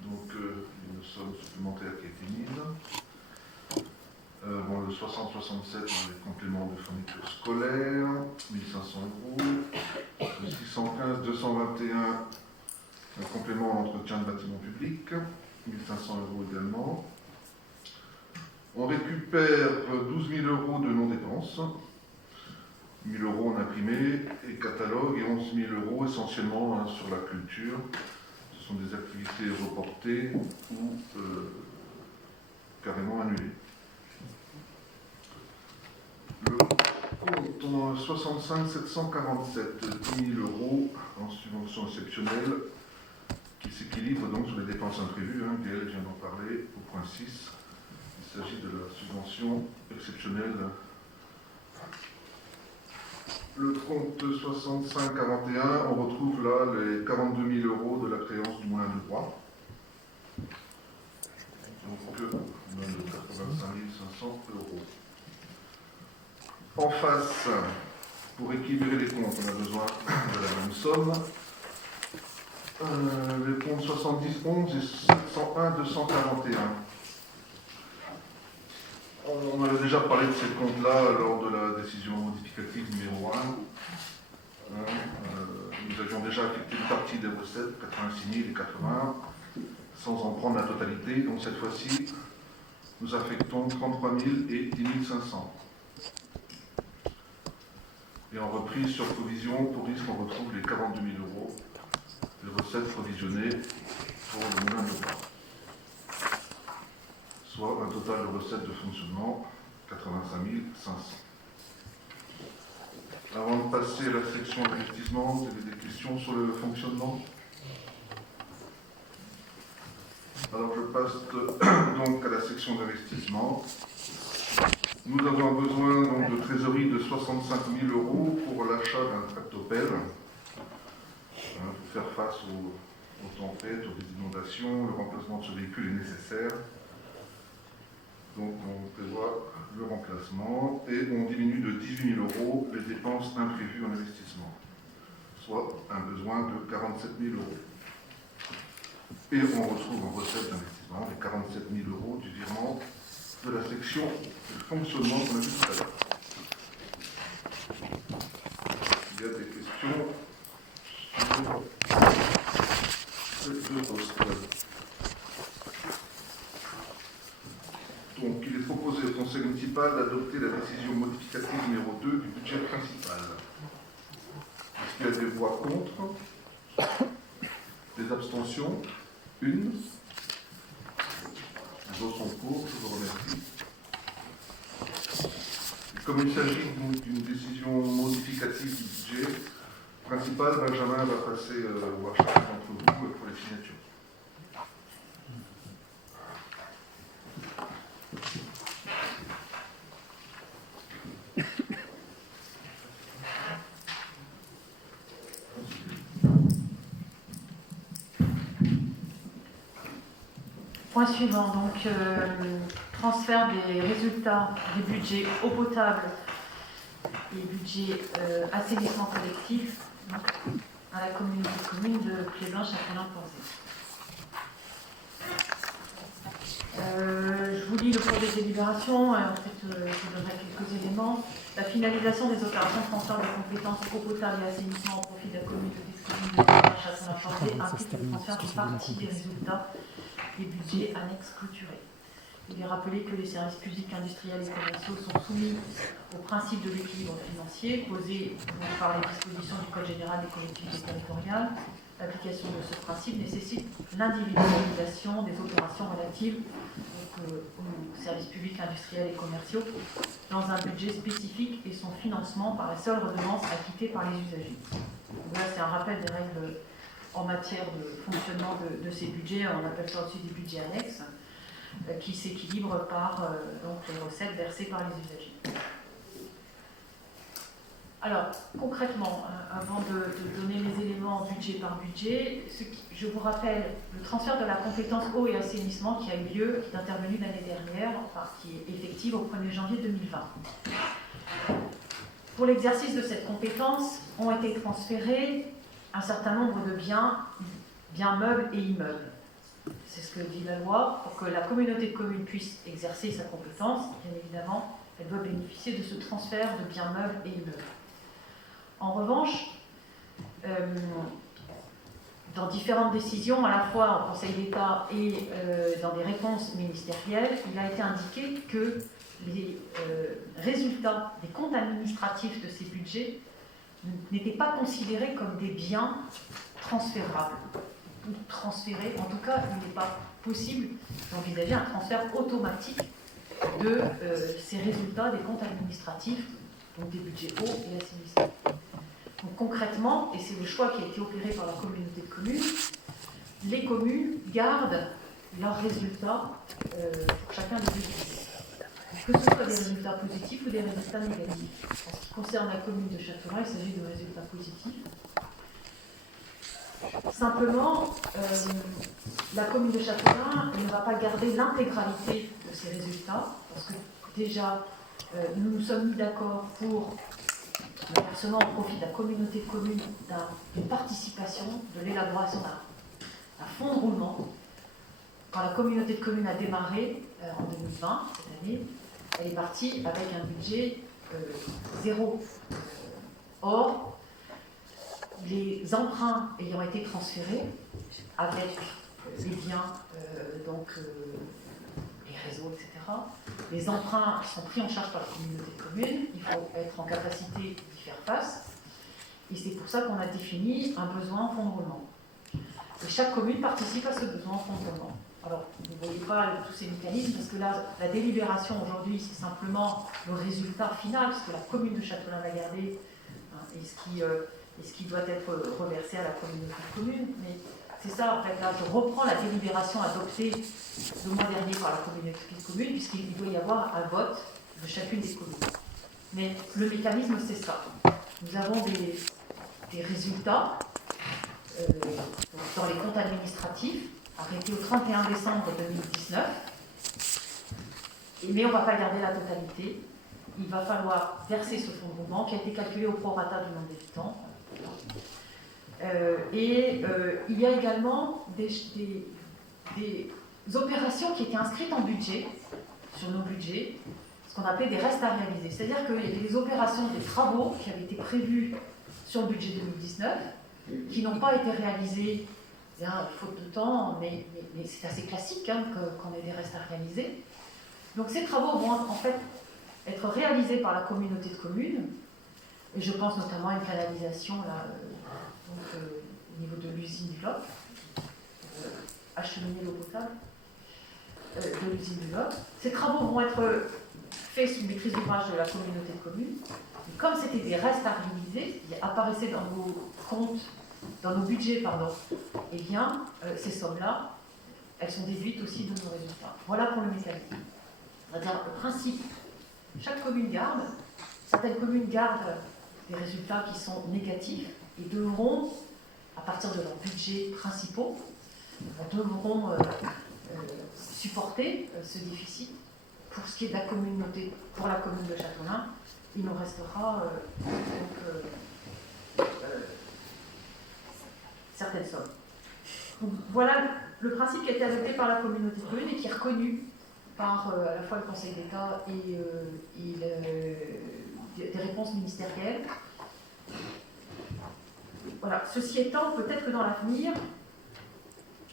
Donc, une somme supplémentaire qui a été mise. Le 6067, les compléments de fourniture scolaire, 1500 €. Le 615, 221, un complément à l'entretien de bâtiments publics, 1500 € également. On récupère 12 000 € de non-dépenses, 1 000 € en imprimé et catalogue, et 11 000 € essentiellement sur la culture. Ce sont des activités reportées ou carrément annulées. Le compte 65 747, 10 000 € en subvention exceptionnelle, qui s'équilibre donc sur les dépenses imprévues. Gaël vient d'en parler au point 6. Il s'agit de la subvention exceptionnelle. Le compte 65-41, on retrouve là les 42 000 € de la créance du moulin de droit. Donc, on a de 85 500 €. En face, pour équilibrer les comptes, on a besoin de la même somme. Les comptes 70-11 et 701-241. On avait déjà parlé de ces comptes-là lors de la décision modificative numéro 1. Nous avions déjà affecté une partie des recettes, 86 000 et 80, sans en prendre la totalité. Donc cette fois-ci, nous affectons 33 000 et 10 500. Et en reprise sur provision, pour risque, on retrouve les 42 000 € de recettes provisionnées pour le moulin de droit. Soit un total de recettes de fonctionnement, 85 500. Avant de passer à la section investissement, vous avez des questions sur le fonctionnement? Alors je passe donc à la section d'investissement. Nous avons besoin donc de trésorerie de 65 000 € pour l'achat d'un tractopelle pour faire face aux tempêtes, aux inondations. Le remplacement de ce véhicule est nécessaire. Donc on prévoit le remplacement et on diminue de 18 000 € les dépenses imprévues en investissement, soit un besoin de 47 000 €. Et on retrouve en recette d'investissement les 47 000 € du virement de la section de fonctionnement qu'on a vu tout à l'heure. Il y a des questions sur municipal d'adopter la décision modificative numéro 2 du budget principal. Est-ce qu'il y a des voix contre? Des abstentions? Une. Les votes sont pour, je vous remercie. Et comme il s'agit d'une décision modificative du budget principal, Benjamin va passer voir chacun d'entre vous pour les signatures. Point suivant, donc transfert des résultats des budgets eau potable et budget assainissement collectif donc, à la communauté de communes de Clé-Blanche à Félin-Porzé. Je vous lis le cours des délibérations, en fait je vous donnerai quelques éléments. La finalisation des opérations de transfert de compétences eau potable et assainissement au profit de la communauté de communes de Clé-Blanche à Félin-Porzé implique le transfert d'une partie des résultats des budgets annexes clôturés. Il est rappelé que les services publics industriels et commerciaux sont soumis au principe de l'équilibre financier posé par les dispositions du Code général des collectivités territoriales. L'application de ce principe nécessite l'individualisation des opérations relatives aux services publics industriels et commerciaux dans un budget spécifique et son financement par la seule redevance acquittée par les usagers. Donc là, c'est un rappel des règles en matière de fonctionnement de ces budgets. On appelle ça aussi des budgets annexes qui s'équilibrent par donc les recettes versées par les usagers. Alors, concrètement, avant de donner les éléments budget par budget, je vous rappelle le transfert de la compétence eau et assainissement qui a eu lieu, qui est intervenu l'année dernière, enfin qui est effective au 1er janvier 2020. Pour l'exercice de cette compétence, ont été transférés un certain nombre de biens meubles et immeubles. C'est ce que dit la loi. Pour que la communauté de communes puisse exercer sa compétence, bien évidemment, elle doit bénéficier de ce transfert de biens meubles et immeubles. En revanche, dans différentes décisions, à la fois en Conseil d'État et dans des réponses ministérielles, il a été indiqué que les résultats des comptes administratifs de ces budgets n'étaient pas considérés comme des biens transférables ou transférés. En tout cas, il n'est pas possible d'envisager un transfert automatique de ces résultats des comptes administratifs, donc des budgets eau et assainissement. Donc concrètement, et c'est le choix qui a été opéré par la communauté de communes, les communes gardent leurs résultats pour chacun des budgets. Que ce soit des résultats positifs ou des résultats négatifs. En ce qui concerne la commune de Châtelain, il s'agit de résultats positifs. Simplement, la commune de Châtelain ne va pas garder l'intégralité de ces résultats, parce que déjà, nous nous sommes mis d'accord pour le versement au profit de la communauté de communes d'une participation de l'élaboration d'un fonds de roulement. Quand la communauté de communes a démarré en 2020, cette année, elle est partie avec un budget zéro. Or, les emprunts ayant été transférés avec les biens, les réseaux, etc., les emprunts sont pris en charge par la communauté de communes, il faut être en capacité d'y faire face, et c'est pour ça qu'on a défini un besoin en fonds de roulement. Et chaque commune participe à ce besoin en fonds de roulement. Alors, vous ne voyez pas tous ces mécanismes, parce que là, la délibération aujourd'hui, c'est simplement le résultat final, puisque la commune de Châtelain l'a gardé, et ce qui doit être reversé à la communauté de communes. Mais c'est ça, en fait, là, je reprends la délibération adoptée le mois dernier par la communauté de communes, puisqu'il doit y avoir un vote de chacune des communes. Mais le mécanisme, c'est ça. Nous avons des résultats dans les comptes administratifs, arrêtés au 31 décembre 2019, mais on ne va pas garder la totalité. Il va falloir verser ce fonds de roulement qui a été calculé au prorata du nombre d'habitants. Il y a également des opérations qui étaient inscrites en budget, sur nos budgets, ce qu'on appelait des restes à réaliser. C'est-à-dire qu'il y avait des opérations, des travaux qui avaient été prévus sur le budget 2019, qui n'ont pas été réalisés, faute de temps, mais c'est assez classique qu'on ait des restes à réaliser. Donc ces travaux vont en fait être réalisés par la communauté de communes. Et je pense notamment à une canalisation là, au niveau de l'usine du Lot, acheminer l'eau potable de l'usine du Lot. Ces travaux vont être faits sous maîtrise d'ouvrage de la communauté de communes. Et comme c'était des restes à réaliser, qui apparaissaient dans nos comptes, dans nos budgets, eh bien, ces sommes-là, elles sont déduites aussi de nos résultats. Voilà pour le mécanisme. C'est-à-dire le principe, chaque commune garde, certaines communes gardent des résultats qui sont négatifs et devront, à partir de leurs budgets principaux, devront supporter ce déficit. Pour ce qui est de la communauté, pour la commune de Châteaulin, il nous restera certaines sommes. Donc, voilà le principe qui a été adopté par la communauté de communes et qui est reconnu par à la fois le Conseil d'État et des réponses ministérielles. Voilà. Ceci étant, peut-être que dans l'avenir,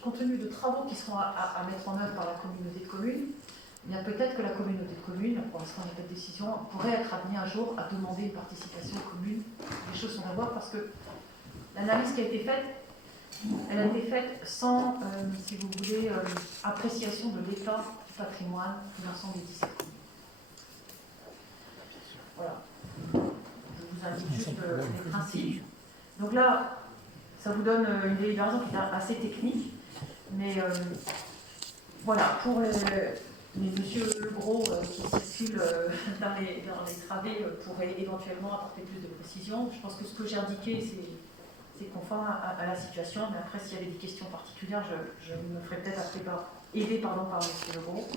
compte tenu de travaux qui seront à mettre en œuvre par la communauté de communes, eh bien peut-être que la communauté de communes, pour l'instant il n'y a pas de décision, pourrait être amenée un jour à demander une participation commune. Les choses sont à voir parce que l'analyse qui a été faite, elle a été faite sans, si vous voulez, appréciation de l'état du patrimoine de l'ensemble des 17 communes. Voilà. Je vous indique juste les principes. Donc là, ça vous donne une délibération qui est assez technique, mais voilà, pour monsieur Legros qui circule dans les travées pourrait éventuellement apporter plus de précision. Je pense que ce que j'ai indiqué, c'est conforme à la situation, mais après, s'il y avait des questions particulières, je me ferai peut-être aider par monsieur Legros.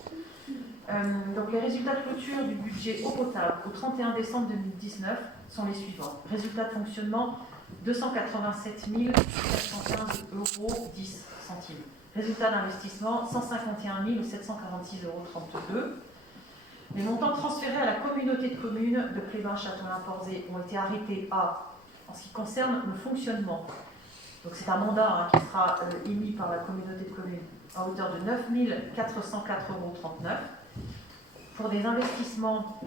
Donc les résultats de clôture du budget eau potable au 31 décembre 2019 sont les suivants. Résultat de fonctionnement 287 415 € 10 centimes. Résultat d'investissement 151 746,32 €. Les montants transférés à la communauté de communes de Plévin-Châteaulin-Porzay ont été arrêtés en ce qui concerne le fonctionnement. Donc c'est un mandat qui sera émis par la communauté de communes à hauteur de 9 404,39 €. Pour des investissements,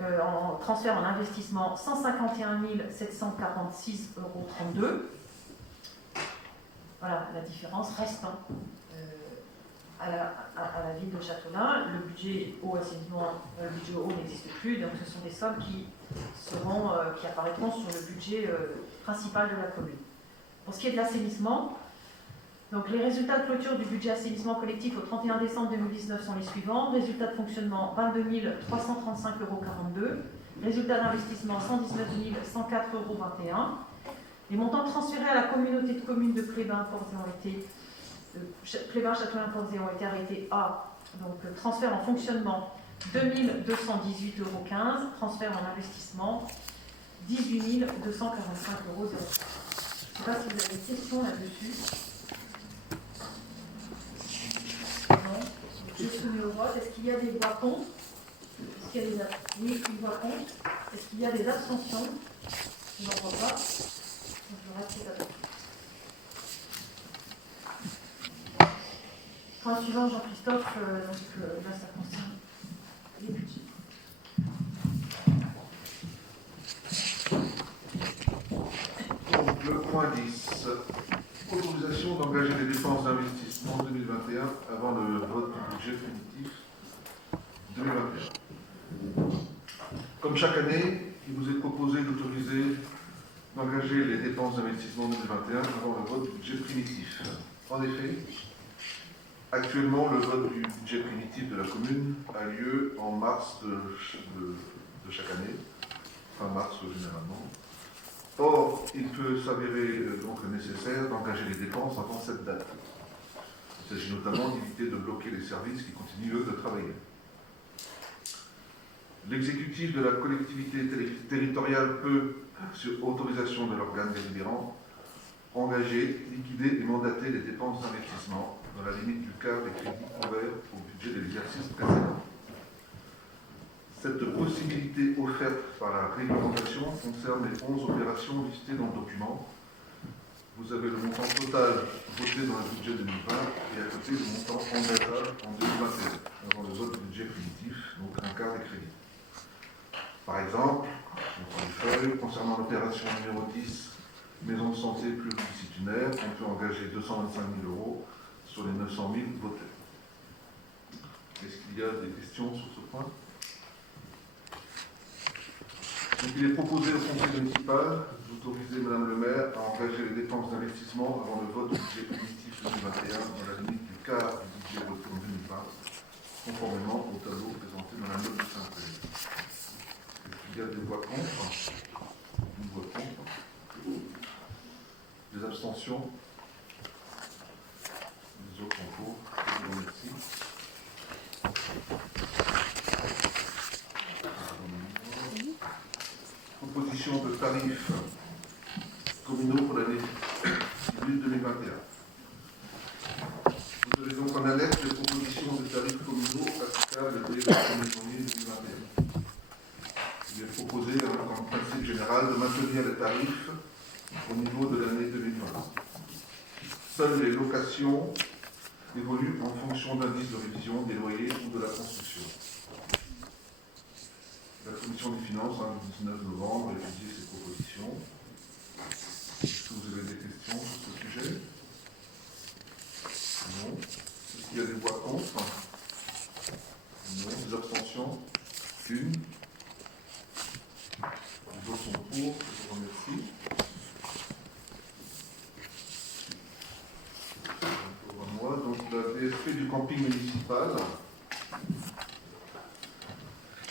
en transfert en investissement, 151 746,32 €. Voilà la différence restant à la ville de Châteaulin. Le budget eau assainissement, le budget eau n'existe plus, donc ce sont des sommes qui apparaîtront sur le budget principal de la commune. Pour ce qui est de l'assainissement, donc les résultats de clôture du budget assainissement collectif au 31 décembre 2019 sont les suivants. Résultat de fonctionnement 22 335,42 €. Résultat d'investissement 119 104,21 €. Les montants transférés à la communauté de communes de Plévin-Châteaulin-Porzay ont été arrêtés à transfert en fonctionnement 2 218,15 €, transfert en investissement 18 245,00 €. Je ne sais pas si vous avez des questions là-dessus. Non. Je soumets au vote. Est-ce qu'il y a des voix contre? Est-ce qu'il y a des oui, une voix contre. Est-ce qu'il y a des abstentions? Je n'en vois pas. Donc le reste est adopté. Point suivant, Jean-Christophe, là ça concerne les budgets. Donc, le point 10, autorisation d'engager les dépenses d'investissement 2021 avant le vote du budget définitif 2021. Comme chaque année, il vous est proposé d'autoriser d'engager les dépenses d'investissement 2021 avant le vote du budget primitif. En effet, actuellement, le vote du budget primitif de la commune a lieu en mars de chaque année, fin mars généralement. Or, il peut s'avérer donc nécessaire d'engager les dépenses avant cette date. Il s'agit notamment d'éviter de bloquer les services qui continuent eux de travailler. L'exécutif de la collectivité territoriale peut, sur autorisation de l'organe délibérant, engager, liquider et mandater les dépenses d'investissement dans la limite du quart des crédits ouverts au budget de l'exercice précédent. Cette possibilité offerte par la réglementation concerne les 11 opérations listées dans le document. Vous avez le montant total voté dans le budget 2020 et à côté le montant engageable en 2021, avant le vote du budget primitif, donc un quart des crédits. Par exemple, sur les feuilles, concernant l'opération numéro 10, maison de santé pluridisciplinaire, on peut engager 225 000 € sur les 900 000 votés. Est-ce qu'il y a des questions sur ce point? Donc, il est proposé au Conseil municipal d'autoriser Madame le maire à engager les dépenses d'investissement avant le vote du budget primitif 2021 dans la limite du quart du budget voté en 2020, conformément au tableau présenté dans la note de synthèse. Est-ce qu'il y a des voix contre? Une voix contre. Des abstentions? Les autres sont pour. Je vous remercie. Proposition de tarifs communaux pour l'année civile 2021. Vous avez donc en annexe les propositions de tarifs communaux applicables dès le 1er janvier 2021. Il est proposé, en principe général, de maintenir les tarifs au niveau de l'année 2020. Seules les locations évoluent en fonction d'indices de révision des loyers ou de la construction. La commission des finances, le 19 novembre, a étudié ces propositions. Est-ce que vous avez des questions sur ce sujet? Non. Est-ce qu'il y a des voix contre? Non. Des abstentions? Une. Les autres sont pour. Je vous remercie. Donc la DSP du camping municipal,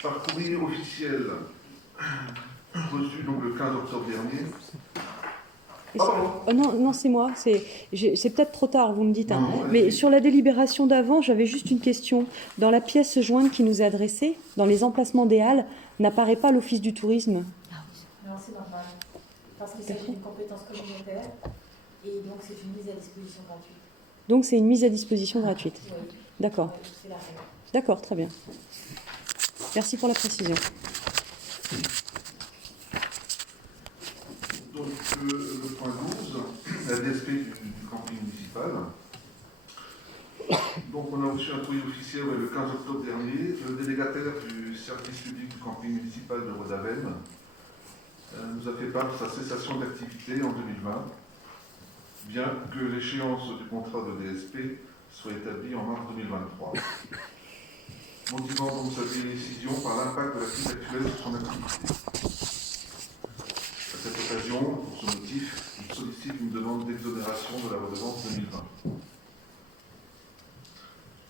par courrier officiel reçu donc le 15 octobre dernier. Oh non, c'est moi. C'est peut-être trop tard, vous me dites. Hein. Mais sur la délibération d'avant, j'avais juste une question. Dans la pièce jointe qui nous est adressée, dans les emplacements des halles, n'apparaît pas l'Office du tourisme. Non, c'est normal. Parce qu'il s'agit d'une compétence communautaire et donc c'est une mise à disposition gratuite. Donc c'est une mise à disposition gratuite. Oui. D'accord. C'est la règle. D'accord, très bien. Merci pour la précision. Donc le point 12, la DSP du camping municipal. Donc on a reçu un courrier officiel le 15 octobre dernier. Le délégataire du service public du camping municipal de Rodavenne nous a fait part de sa cessation d'activité en 2020, bien que l'échéance du contrat de DSP soit établie en mars 2023, motivant donc sa décision par l'impact de la crise actuelle sur son activité. À cette occasion, pour ce motif, il sollicite une demande d'exonération de la redevance 2020.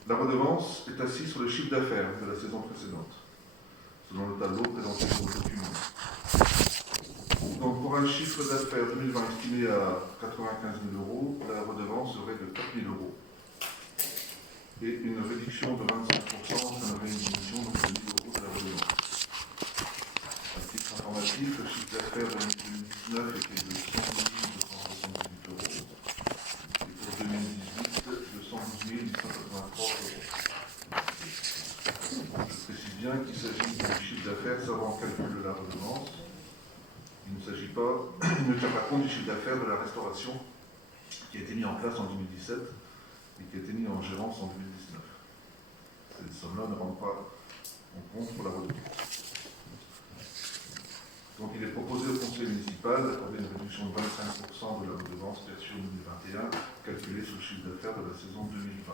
La redevance est assise sur le chiffre d'affaires de la saison précédente, selon le tableau présenté sur le document. Donc pour un chiffre d'affaires 2020 estimé à 95 000 €, la redevance serait de 4 000 € et une réduction de 25%, ça aurait une diminution de 1 000 € de la redevance. À titre informatif, le chiffre d'affaires de 2019 était de 112 278 € et pour 2018 de 112 883 €. Je précise bien qu'il s'agit du chiffre d'affaires savant calcul de la redevance. Il ne tient pas compte du chiffre d'affaires de la restauration qui a été mis en place en 2017 et qui a été mis en gérance en 2019. Ces sommes-là ne rentrent pas en compte pour la redevance. Donc il est proposé au conseil municipal d'accorder une réduction de 25% de la redevance perçue en 2021, calculée sur le chiffre d'affaires de la saison 2020.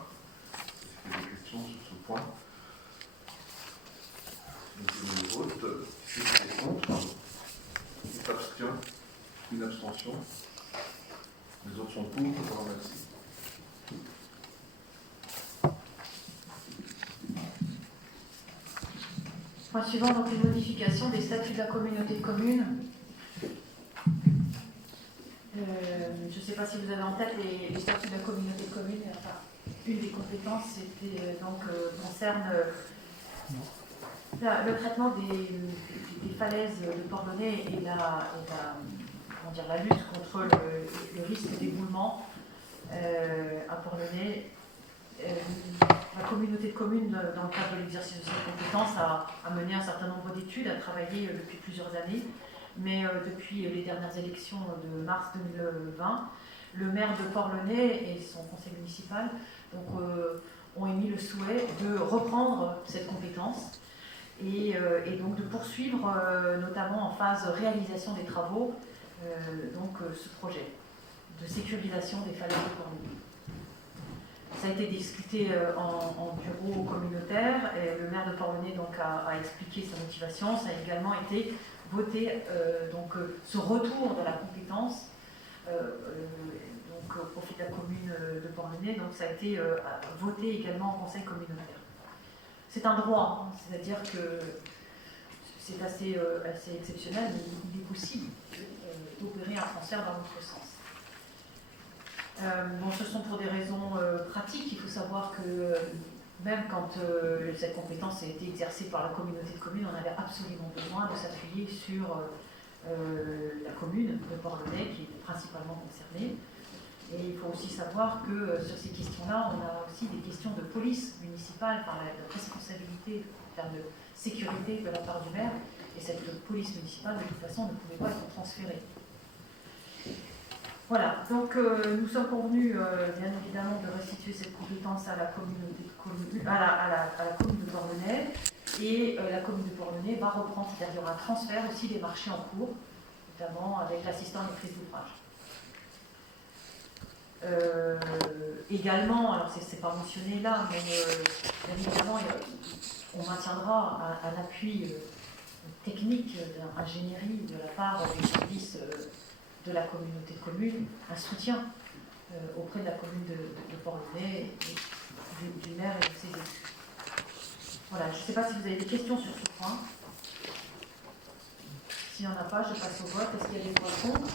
Est-ce qu'il y a des questions sur ce point? Donc le vote, qui est contre? Qui s'abstient? Une abstention. Les autres sont pour. Je vous remercie. Point suivant, donc les modifications des statuts de la communauté de communes. Je ne sais pas si vous avez en tête les statuts de la communauté de communes. Enfin, une des compétences concerne le traitement des falaises de Port-Launay et la lutte contre le risque d'éboulement à Port-Launay. La communauté de communes, dans le cadre de l'exercice de cette compétence, a mené un certain nombre d'études, a travaillé depuis plusieurs années, mais depuis les dernières élections de mars 2020, le maire de Port-Launay et son conseil municipal ont émis le souhait de reprendre cette compétence et donc de poursuivre notamment en phase réalisation des travaux ce projet de sécurisation des falaises de Port-Louis. Ça a été discuté en bureau communautaire et le maire de Port-Louis a expliqué sa motivation. Ça a également été voté ce retour de la compétence au profit de la commune de Port-Louis. Donc ça a été voté également en conseil communautaire. C'est un droit, c'est-à-dire que c'est assez exceptionnel, mais il est possible d'opérer un transfert dans l'autre sens. Ce sont pour des raisons pratiques. Il faut savoir que même quand cette compétence a été exercée par la communauté de communes, on avait absolument besoin de s'appuyer sur la commune de Port-Louis, qui est principalement concernée. Et il faut aussi savoir que sur ces questions-là, on a aussi des questions de police municipale, de responsabilité en termes de sécurité de la part du maire. Et cette police municipale, de toute façon, ne pouvait pas être transférée. Voilà, donc nous sommes convenus, bien évidemment, de restituer cette compétence à la communauté de communes, à la commune de Port-Louis. Et la commune de Port-Louis va reprendre, c'est-à-dire il y aura un transfert aussi des marchés en cours, notamment avec l'assistant maîtrise d'ouvrage. Également, alors c'est pas mentionné là, mais bien évidemment, on maintiendra un appui technique d'ingénierie de la part des services de la communauté de communes, un soutien auprès de la commune de Port-Louis, du maire et de ses élus. Voilà, je ne sais pas si vous avez des questions sur ce point. S'il n'y en a pas, je passe au vote. Est-ce qu'il y a des voix contre?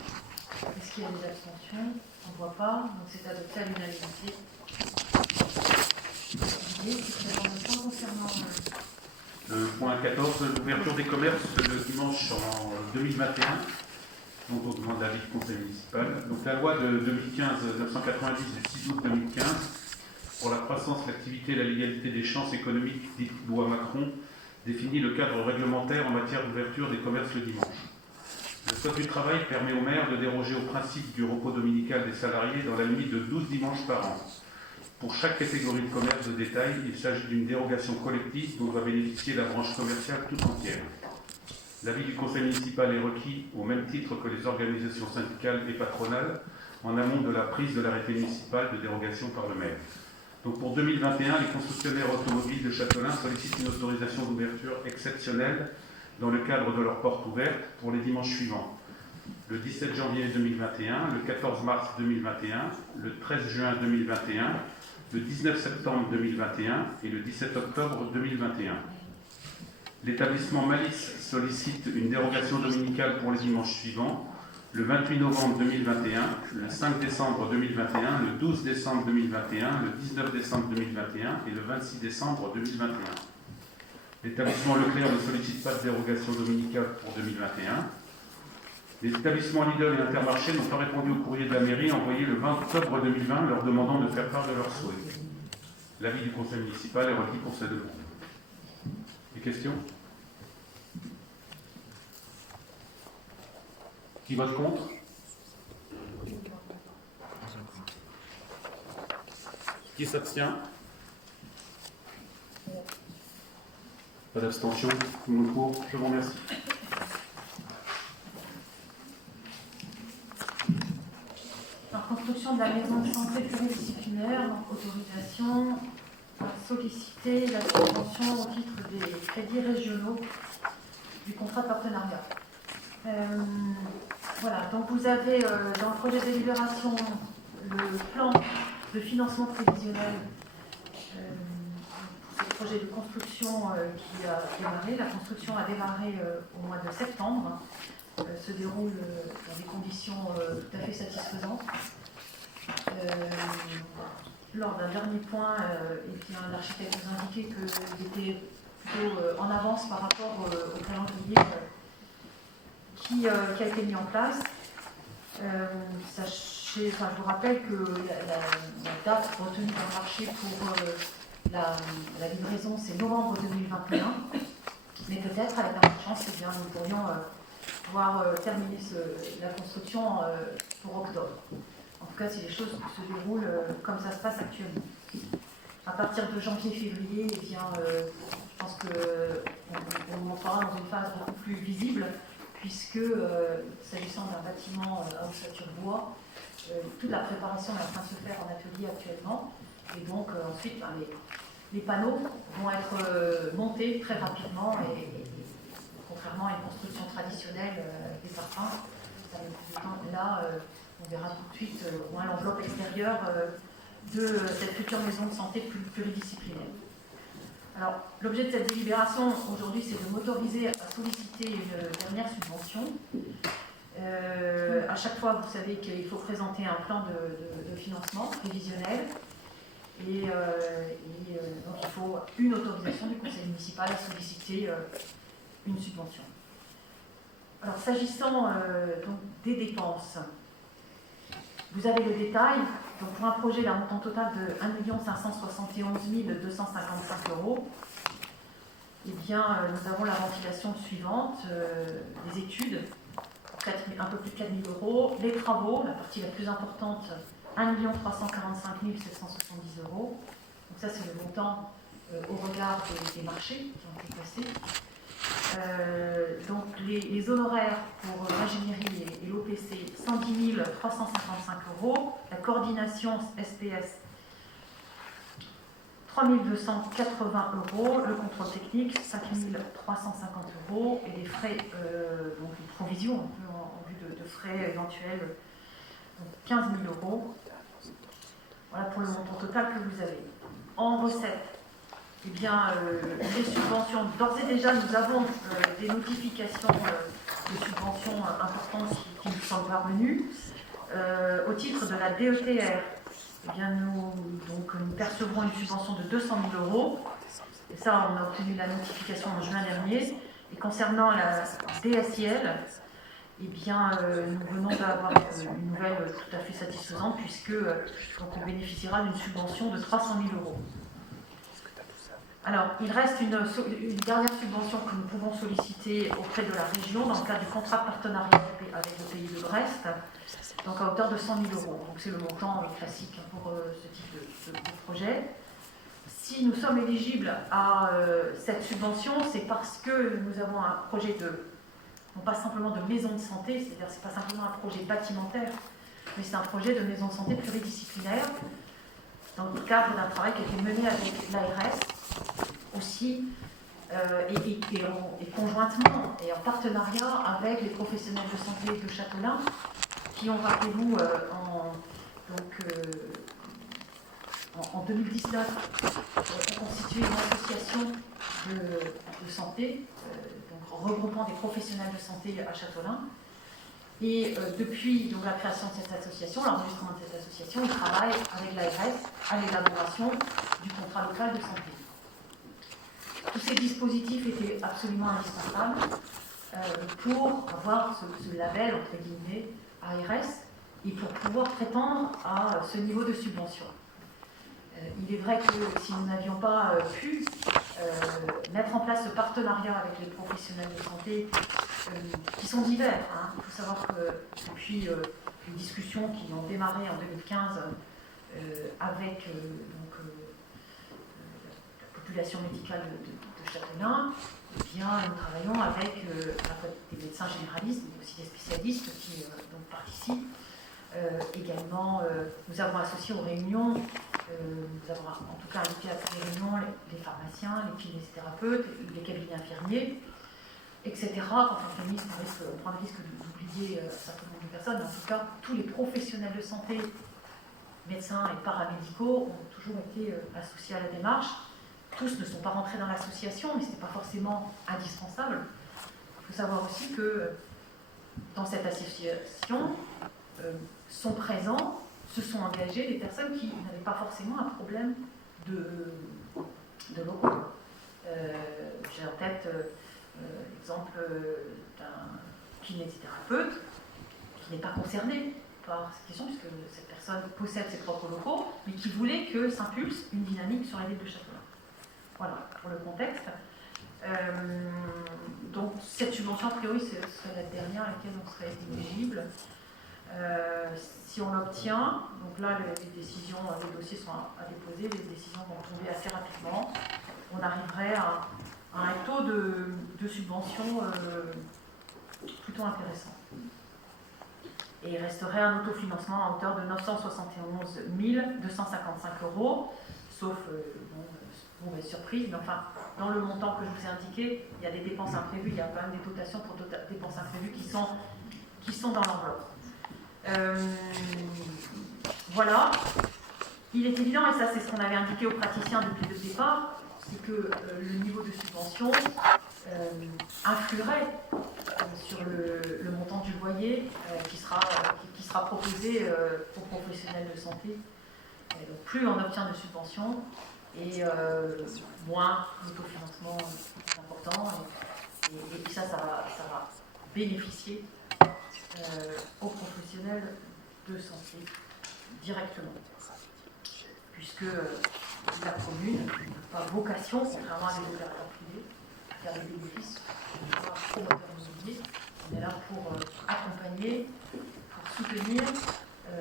Est-ce qu'il y a des abstentions? On ne voit pas, donc c'est adopté à l'unanimité. Le point 14, l'ouverture des commerces le dimanche en 2021. Donc on demande l'avis du conseil municipal. Donc la loi de 2015-990 du 6 août 2015 pour la croissance, l'activité et la légalité des chances économiques, dite loi Macron, définit le cadre réglementaire en matière d'ouverture des commerces le dimanche. Le Code du travail permet aux maires de déroger au principe du repos dominical des salariés dans la limite de 12 dimanches par an. Pour chaque catégorie de commerce de détail, il s'agit d'une dérogation collective dont va bénéficier la branche commerciale tout entière. L'avis du conseil municipal est requis au même titre que les organisations syndicales et patronales en amont de la prise de l'arrêté municipal de dérogation par le maire. Donc pour 2021, les concessionnaires automobiles de Châtelain sollicitent une autorisation d'ouverture exceptionnelle dans le cadre de leurs portes ouvertes pour les dimanches suivants. Le 17 janvier 2021, le 14 mars 2021, le 13 juin 2021, le 19 septembre 2021 et le 17 octobre 2021. L'établissement Malice sollicite une dérogation dominicale pour les dimanches suivants, le 28 novembre 2021, le 5 décembre 2021, le 12 décembre 2021, le 19 décembre 2021 et le 26 décembre 2021. L'établissement Leclerc ne sollicite pas de dérogation dominicale pour 2021. Les établissements Lidl et Intermarché n'ont pas répondu au courrier de la mairie envoyé le 20 octobre 2020 leur demandant de faire part de leurs souhaits. L'avis du conseil municipal est requis pour cette demande. Des questions? Qui vote contre? Qui s'abstient? Pas d'abstention? Tout le monde pour? Je vous remercie. Alors, construction de la maison de santé pluridisciplinaire, donc autorisation à solliciter la subvention au titre des crédits régionaux du contrat de partenariat. Voilà, donc vous avez dans le projet de délibération le plan de financement prévisionnel pour ce projet de construction qui a démarré. La construction a démarré au mois de septembre, se déroule dans des conditions tout à fait satisfaisantes. Lors d'un dernier point, l'architecte nous indiquait qu'il était plutôt en avance par rapport au calendrier qui a été mis en place. Je vous rappelle que la date retenue dans le marché pour la livraison, c'est novembre 2021. Mais peut-être, avec un peu de chance, nous pourrions pouvoir terminer la construction pour octobre. En tout cas, si les choses se déroulent comme ça se passe actuellement. À partir de janvier-février, je pense qu'on on entrera dans une phase beaucoup plus visible, puisque s'agissant d'un bâtiment à ossature bois, toute la préparation est en train de se faire en atelier actuellement. Et donc ensuite, les panneaux vont être montés très rapidement et contrairement à une construction traditionnelle des parfums, ça met plus de temps. Là, on verra tout de suite au moins l'enveloppe extérieure de cette future maison de santé pluridisciplinaire. Alors, l'objet de cette délibération aujourd'hui, c'est de m'autoriser à solliciter une dernière subvention. À chaque fois, vous savez qu'il faut présenter un plan de financement prévisionnel et donc il faut une autorisation du conseil municipal à solliciter une subvention. Alors, s'agissant donc des dépenses, vous avez le détail. Donc, pour un projet d'un montant total de 1 571 255 €, eh bien, nous avons la ventilation suivante, les études, un peu plus de 4 000 €, les travaux, la partie la plus importante, 1 345 770 €. Donc ça, c'est le montant au regard des marchés qui ont été passés. Donc les honoraires pour l'ingénierie et l'OPC, 110 355 €. La coordination SPS, 3 280 €. Le contrôle technique, 5 350 €. Et les frais, donc une provision un peu en vue de frais éventuels, donc 15 000 €. Voilà pour le montant total que vous avez. En recettes, eh bien, les subventions, d'ores et déjà, nous avons des notifications de subventions importantes qui nous sont parvenues. Au titre de la DETR, eh bien, nous percevrons une subvention de 200 000 €. Et ça, on a obtenu la notification en juin dernier. Et concernant la DSIL, eh bien, nous venons d'avoir une nouvelle tout à fait satisfaisante, puisque donc, on bénéficiera d'une subvention de 300 000 €. Alors, il reste une dernière subvention que nous pouvons solliciter auprès de la région dans le cadre du contrat de partenariat avec le pays de Brest, donc à hauteur de 100 000 €. Donc c'est le montant classique pour ce type de projet. Si nous sommes éligibles à cette subvention, c'est parce que nous avons un projet non pas simplement de maison de santé, c'est-à-dire c'est pas simplement un projet bâtimentaire, mais c'est un projet de maison de santé pluridisciplinaire, dans le cadre d'un travail qui a été mené avec l'ARS aussi, et conjointement et en partenariat avec les professionnels de santé de Châteaulin, qui ont, rappelez-vous, en 2019, ont constitué une association de santé, donc regroupant des professionnels de santé à Châteaulin. Et depuis donc, la création de cette association, l'enregistrement de cette association, ils travaillent avec l'ARS à l'élaboration du contrat local de santé. Tous ces dispositifs étaient absolument indispensables pour avoir ce label, entre guillemets, ARS, et pour pouvoir prétendre à ce niveau de subvention. Il est vrai que si nous n'avions pas pu mettre en place ce partenariat avec les professionnels de santé, qui sont divers, hein. Il faut savoir que depuis les discussions qui ont démarré en 2015 avec la population médicale de Châteaulin, eh bien, nous travaillons avec des médecins généralistes, mais aussi des spécialistes qui donc participent. Également, nous avons associé aux réunions, nous avons en tout cas invité à ces réunions les pharmaciens, les kinésithérapeutes, les cabinets infirmiers, etc. Quand on féministe, on prend le risque d'oublier un certain nombre de personnes, mais en tout cas, tous les professionnels de santé, médecins et paramédicaux, ont toujours été associés à la démarche. Tous ne sont pas rentrés dans l'association, mais ce n'est pas forcément indispensable. Il faut savoir aussi que dans cette association sont présents, se sont engagés des personnes qui n'avaient pas forcément un problème de locaux. J'ai en tête l'exemple d'un kinésithérapeute qui n'est pas concerné par cette question, puisque cette personne possède ses propres locaux, mais qui voulait que s'impulse une dynamique sur la ville de Châteaulin. Voilà, pour le contexte. Donc, cette subvention, a priori, ce serait la dernière à laquelle on serait éligible. Si on l'obtient, donc là, les décisions, les dossiers sont à déposer, les décisions vont tomber assez rapidement. On arriverait à a un taux de subvention plutôt intéressant. Et il resterait un autofinancement à hauteur de 971 255 €, sauf mauvaise surprise, mais enfin, dans le montant que je vous ai indiqué, il y a des dépenses imprévues, il y a quand même des dotations pour dépenses imprévues qui sont dans l'enveloppe. Voilà. Il est évident, et ça c'est ce qu'on avait indiqué aux praticiens depuis le départ, c'est que le niveau de subvention influerait sur le montant du loyer qui sera proposé aux professionnels de santé. Et donc, plus on obtient de subventions, et moins l'autofinancement est important, et ça va bénéficier aux professionnels de santé directement. Puisque la commune n'a pas vocation, contrairement à des opérateurs privés, à faire des bénéfices promoteurs immobiliers. On est là pour accompagner, pour soutenir et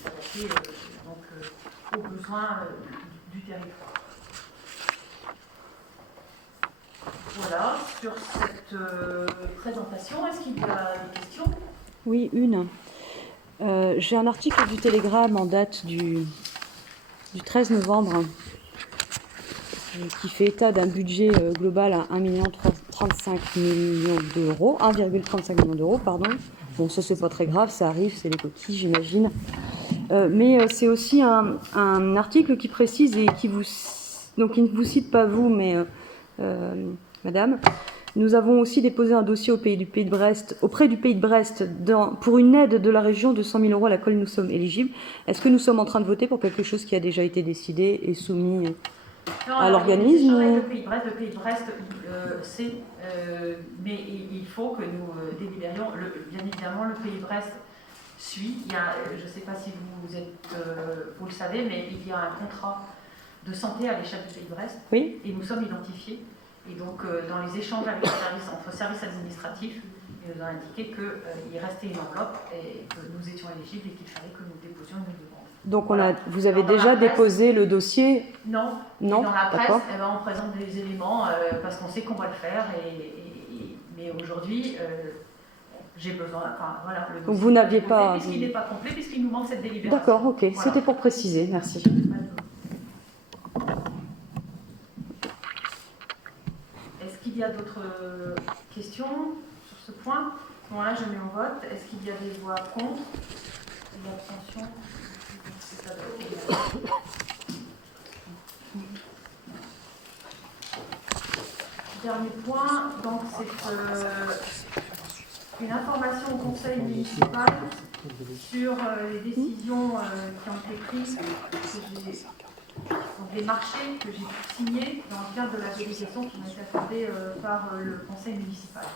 s'adapter aux besoins du territoire. Voilà, sur cette présentation, est-ce qu'il y a des questions? Oui, une. J'ai un article du Télégramme en date du 13 novembre qui fait état d'un budget global à 1,35 million d'euros, 1,35 million d'euros, pardon. Bon, ça c'est pas très grave, ça arrive, c'est les coquilles, j'imagine. Mais c'est aussi un article qui précise et qui ne vous cite pas vous, mais madame. Nous avons aussi déposé un dossier auprès du Pays de Brest pour une aide de la région de 100 000 € à laquelle nous sommes éligibles. Est-ce que nous sommes en train de voter pour quelque chose qui a déjà été décidé et soumis à l'organisme? Le Pays de Brest, c'est, mais il faut que nous délibérions. Bien évidemment, le Pays de Brest suit. Je ne sais pas si vous le savez, mais il y a un contrat de santé à l'échelle du Pays de Brest. Oui. Et nous sommes identifiés. Et donc, dans les échanges avec les entre services administratifs, ils nous ont indiqué qu'il restait une enveloppe et que nous étions éligibles et qu'il fallait que nous déposions une demande. Donc, vous avez déjà déposé le dossier? Non. Non. Dans la presse, on présente des éléments parce qu'on sait qu'on va le faire. Mais aujourd'hui, j'ai besoin. Enfin, voilà, le dossier. Donc, vous n'aviez pas. Puisqu'il n'est pas complet, puisqu'il nous manque cette délibération. D'accord, ok. Voilà. C'était pour préciser. Merci. Est-ce qu'il y a d'autres questions sur ce point? Bon, là, je mets au vote. Est-ce qu'il y a des voix contre? Des abstentions? Dernier point, donc c'est une information au conseil municipal sur les décisions qui ont été prises, donc des marchés que j'ai pu signer dans le cadre de la délégation qui m'a été accordée par le conseil municipal.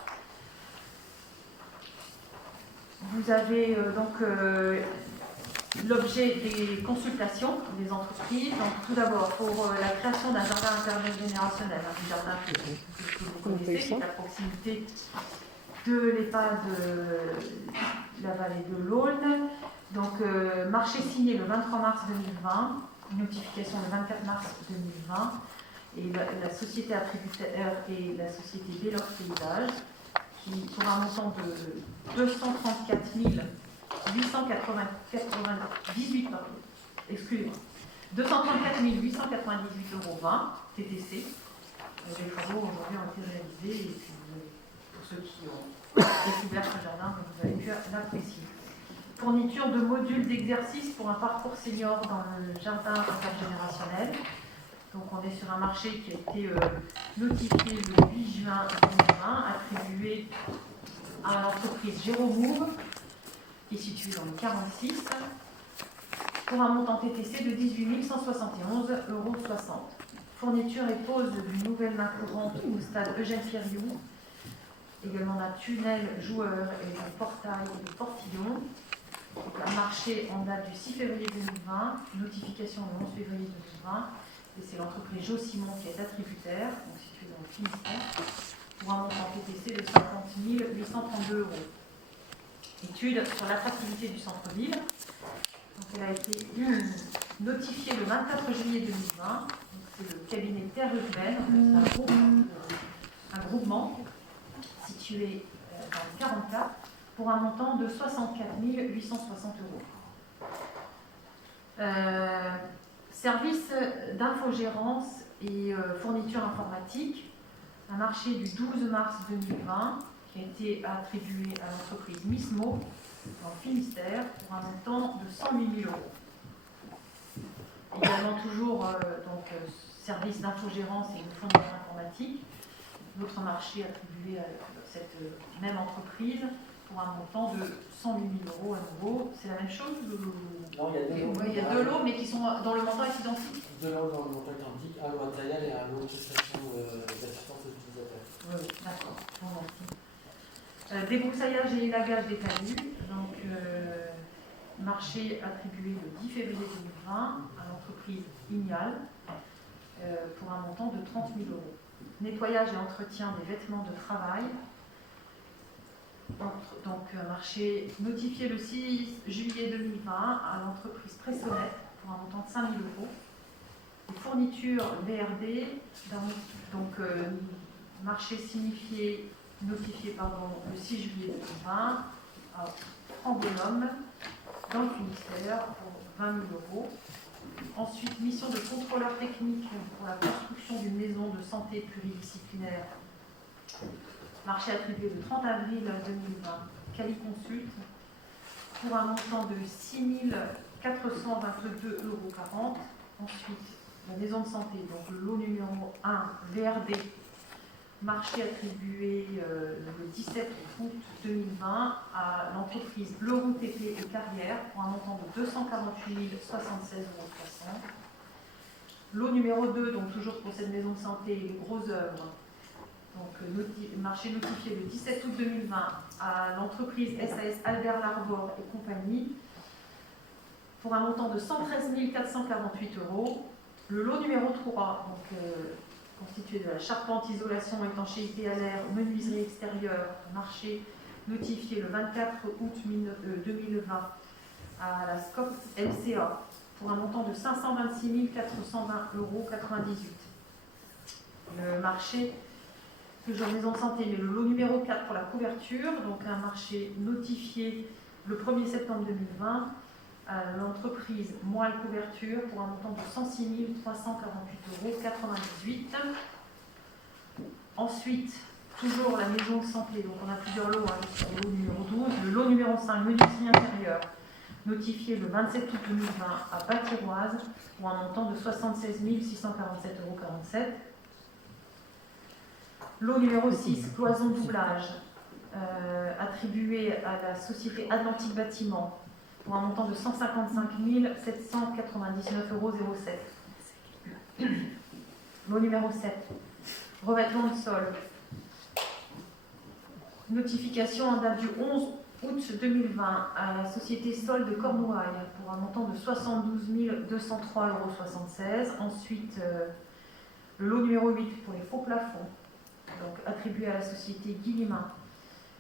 Vous avez donc l'objet des consultations des entreprises. Donc, tout d'abord, pour la création d'un jardin intergénérationnel, un jardin que vous connaissez, qui est à proximité de l'EHPAD de la vallée de l'Aulne. Donc, marché signé le 23 mars 2020, notification le 24 mars 2020, et la société attributaire est la société Bellor Paysage, qui, pour un montant de 234 898, excusez-moi, 234 898,20 € TTC. Les travaux aujourd'hui ont été réalisés, et puis pour ceux qui ont découvert ce jardin, vous avez pu l'apprécier. Fourniture de modules d'exercice pour un parcours senior dans le jardin intergénérationnel. Donc on est sur un marché qui a été notifié le 8 juin 2020, attribué à l'entreprise Géromour, qui est située dans le 46, pour un montant TTC de 18 171,60 €. Fourniture et pose d'une nouvelle main courante au stade Eugène Piriou, également d'un tunnel joueur et d'un portail et de portillon. Donc, un marché en date du 6 février 2020, notification le 11 février 2020, et c'est l'entreprise Jo Simon qui est attributaire, donc située dans le Finistère, pour un montant TTC de 50 832 €. Étude sur l'attractivité du centre-ville. Donc, elle a été notifiée le 24 juillet 2020. Donc, c'est le cabinet Terre Urbaine, un groupement situé dans le 44 pour un montant de 64 860 €. Service d'infogérance et fourniture informatique, un marché du 12 mars 2020 qui a été attribué à l'entreprise Mismo dans le Finistère pour un montant de 108 000 €. Également toujours service d'infogérance et de fourniture informatique, d'autres marchés attribués à cette même entreprise pour un montant de 108 000 € à nouveau. C'est la même chose Non, il y a deux lots. Oui, il y a deux lots, mais qui sont dans le montant est identique. Deux lots dans le montant identique, un lot matériel et un lot de prestation d'assistance utilisateur. Oui, d'accord, je vous remercie. Débroussaillage et élagage des talus, donc marché attribué le 10 février 2020 à l'entreprise Ignal pour un montant de 30 000 €. Nettoyage et entretien des vêtements de travail, donc marché notifié le 6 juillet 2020 à l'entreprise Pressonnette pour un montant de 5 000 €. Les fournitures BRD, donc marché notifié le 6 juillet 2020 à Frambonhomme dans le Finistère pour 20 000 €. Ensuite, mission de contrôleur technique pour la construction d'une maison de santé pluridisciplinaire. Marché attribué le 30 avril 2020, Caliconsult, pour un montant de 6 422,40 €. Ensuite, la maison de santé, donc le lot numéro 1, VRD, marché attribué le 17 août 2020 à l'entreprise Leroux TP et Carrière pour un montant de 248 076,60 €. Lot numéro 2, donc toujours pour cette maison de santé, les grosses œuvres. Donc, marché notifié le 17 août 2020 à l'entreprise SAS Albert Larbor et compagnie pour un montant de 113 448 €. Le lot numéro 3, donc, constitué de la charpente, isolation, étanchéité à l'air, menuiserie extérieure, marché notifié le 24 août 2020 à la SCOP LCA pour un montant de 526 420,98 €. Le marché, toujours maison de santé, mais le lot numéro 4 pour la couverture, donc un marché notifié le 1er septembre 2020 à l'entreprise Moelle Couverture pour un montant de 106 348,98 €. Ensuite, toujours la maison de santé, donc on a plusieurs lots, sur le lot numéro 12, le lot numéro 5, menuiserie intérieure, notifié le 27 août 2020 à Batiroise pour un montant de 76 647,47 €. Lot numéro 6, cloison doublage, attribué à la société Atlantique Bâtiment pour un montant de 155 799,07 €. Lot numéro 7, revêtement de sol. Notification en date du 11 août 2020 à la société Sol de Cornouailles pour un montant de 72 203,76 €. Ensuite, le lot numéro 8 pour les faux plafonds, donc attribué à la société Guillimin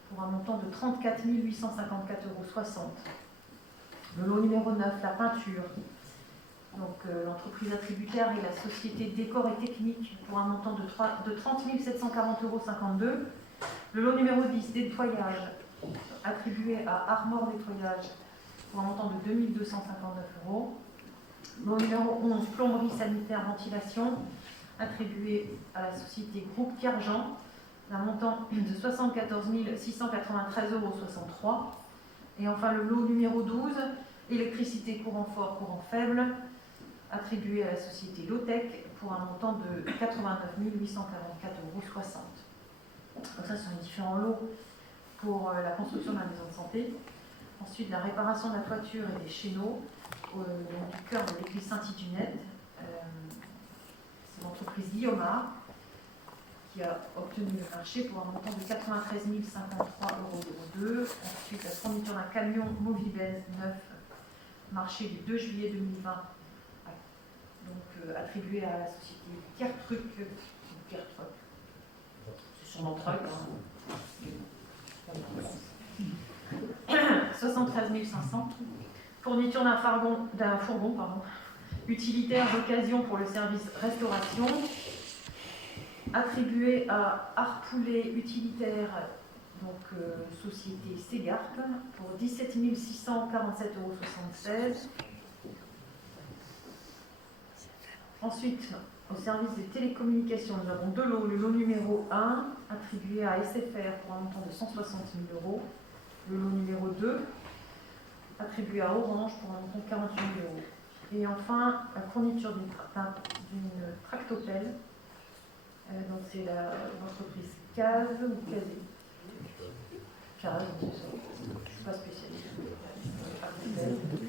pour un montant de 34 854,60 €. Le lot numéro 9, la peinture, donc l'entreprise attributaire est la société Décor et Technique pour un montant de 30 740,52 €. Le lot numéro 10, nettoyage, attribué à Armor Nettoyage pour un montant de 2 259 €. Lot numéro 11, plomberie sanitaire ventilation, attribué à la société Groupe Kerjan, d'un montant de 74 693,63 €. Et enfin le lot numéro 12, électricité courant fort, courant faible, attribué à la société Lotec pour un montant de 89 844,60 €. Donc ça, ce sont les différents lots pour la construction de la maison de santé. Ensuite, la réparation de la toiture et des chéneaux du cœur de l'église Saint-Tidunette. C'est l'entreprise Guillaumard qui a obtenu le marché pour un montant de 93 053,02 €. Ensuite, la fourniture d'un camion Moviben neuf, marché du 2 juillet 2020, donc attribué à la société Kertruck. C'est son nom truck. 73 500. Fourniture d'un fourgon, utilitaire d'occasion pour le service restauration, attribué à Arpoulet Utilitaire, donc société Ségart, pour 17 647,76 €. Ensuite, au service des télécommunications, nous avons deux lots. Le lot numéro 1, attribué à SFR pour un montant de 160 000 €. Le lot numéro 2, attribué à Orange pour un montant de 48 000 €. Et enfin, la fourniture d'une tractopelle. Donc c'est l'entreprise CASE ou CASE. CASE, c'est pas spécialisé.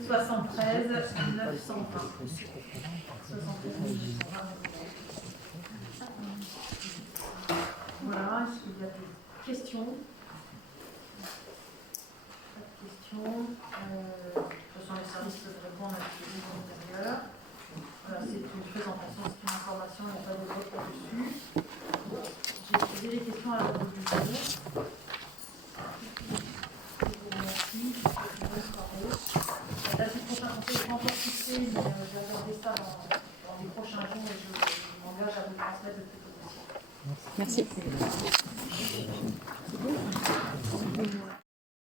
73 920. 73 920. Voilà, est-ce qu'il y a des questions? Pas de questions. De toute façon, les services peuvent répondre à ces questions antérieures. Voilà, c'est une présentation, c'est une information, il n'y a pas de vote là-dessus. J'ai posé les questions à la conclusion. Je vous remercie. Bonne soirée. La date du prochain conseil n'est pas encore fixée, mais je vais regarder ça dans les prochains jours et je m'engage à vous transmettre le plus tôt possible. Merci.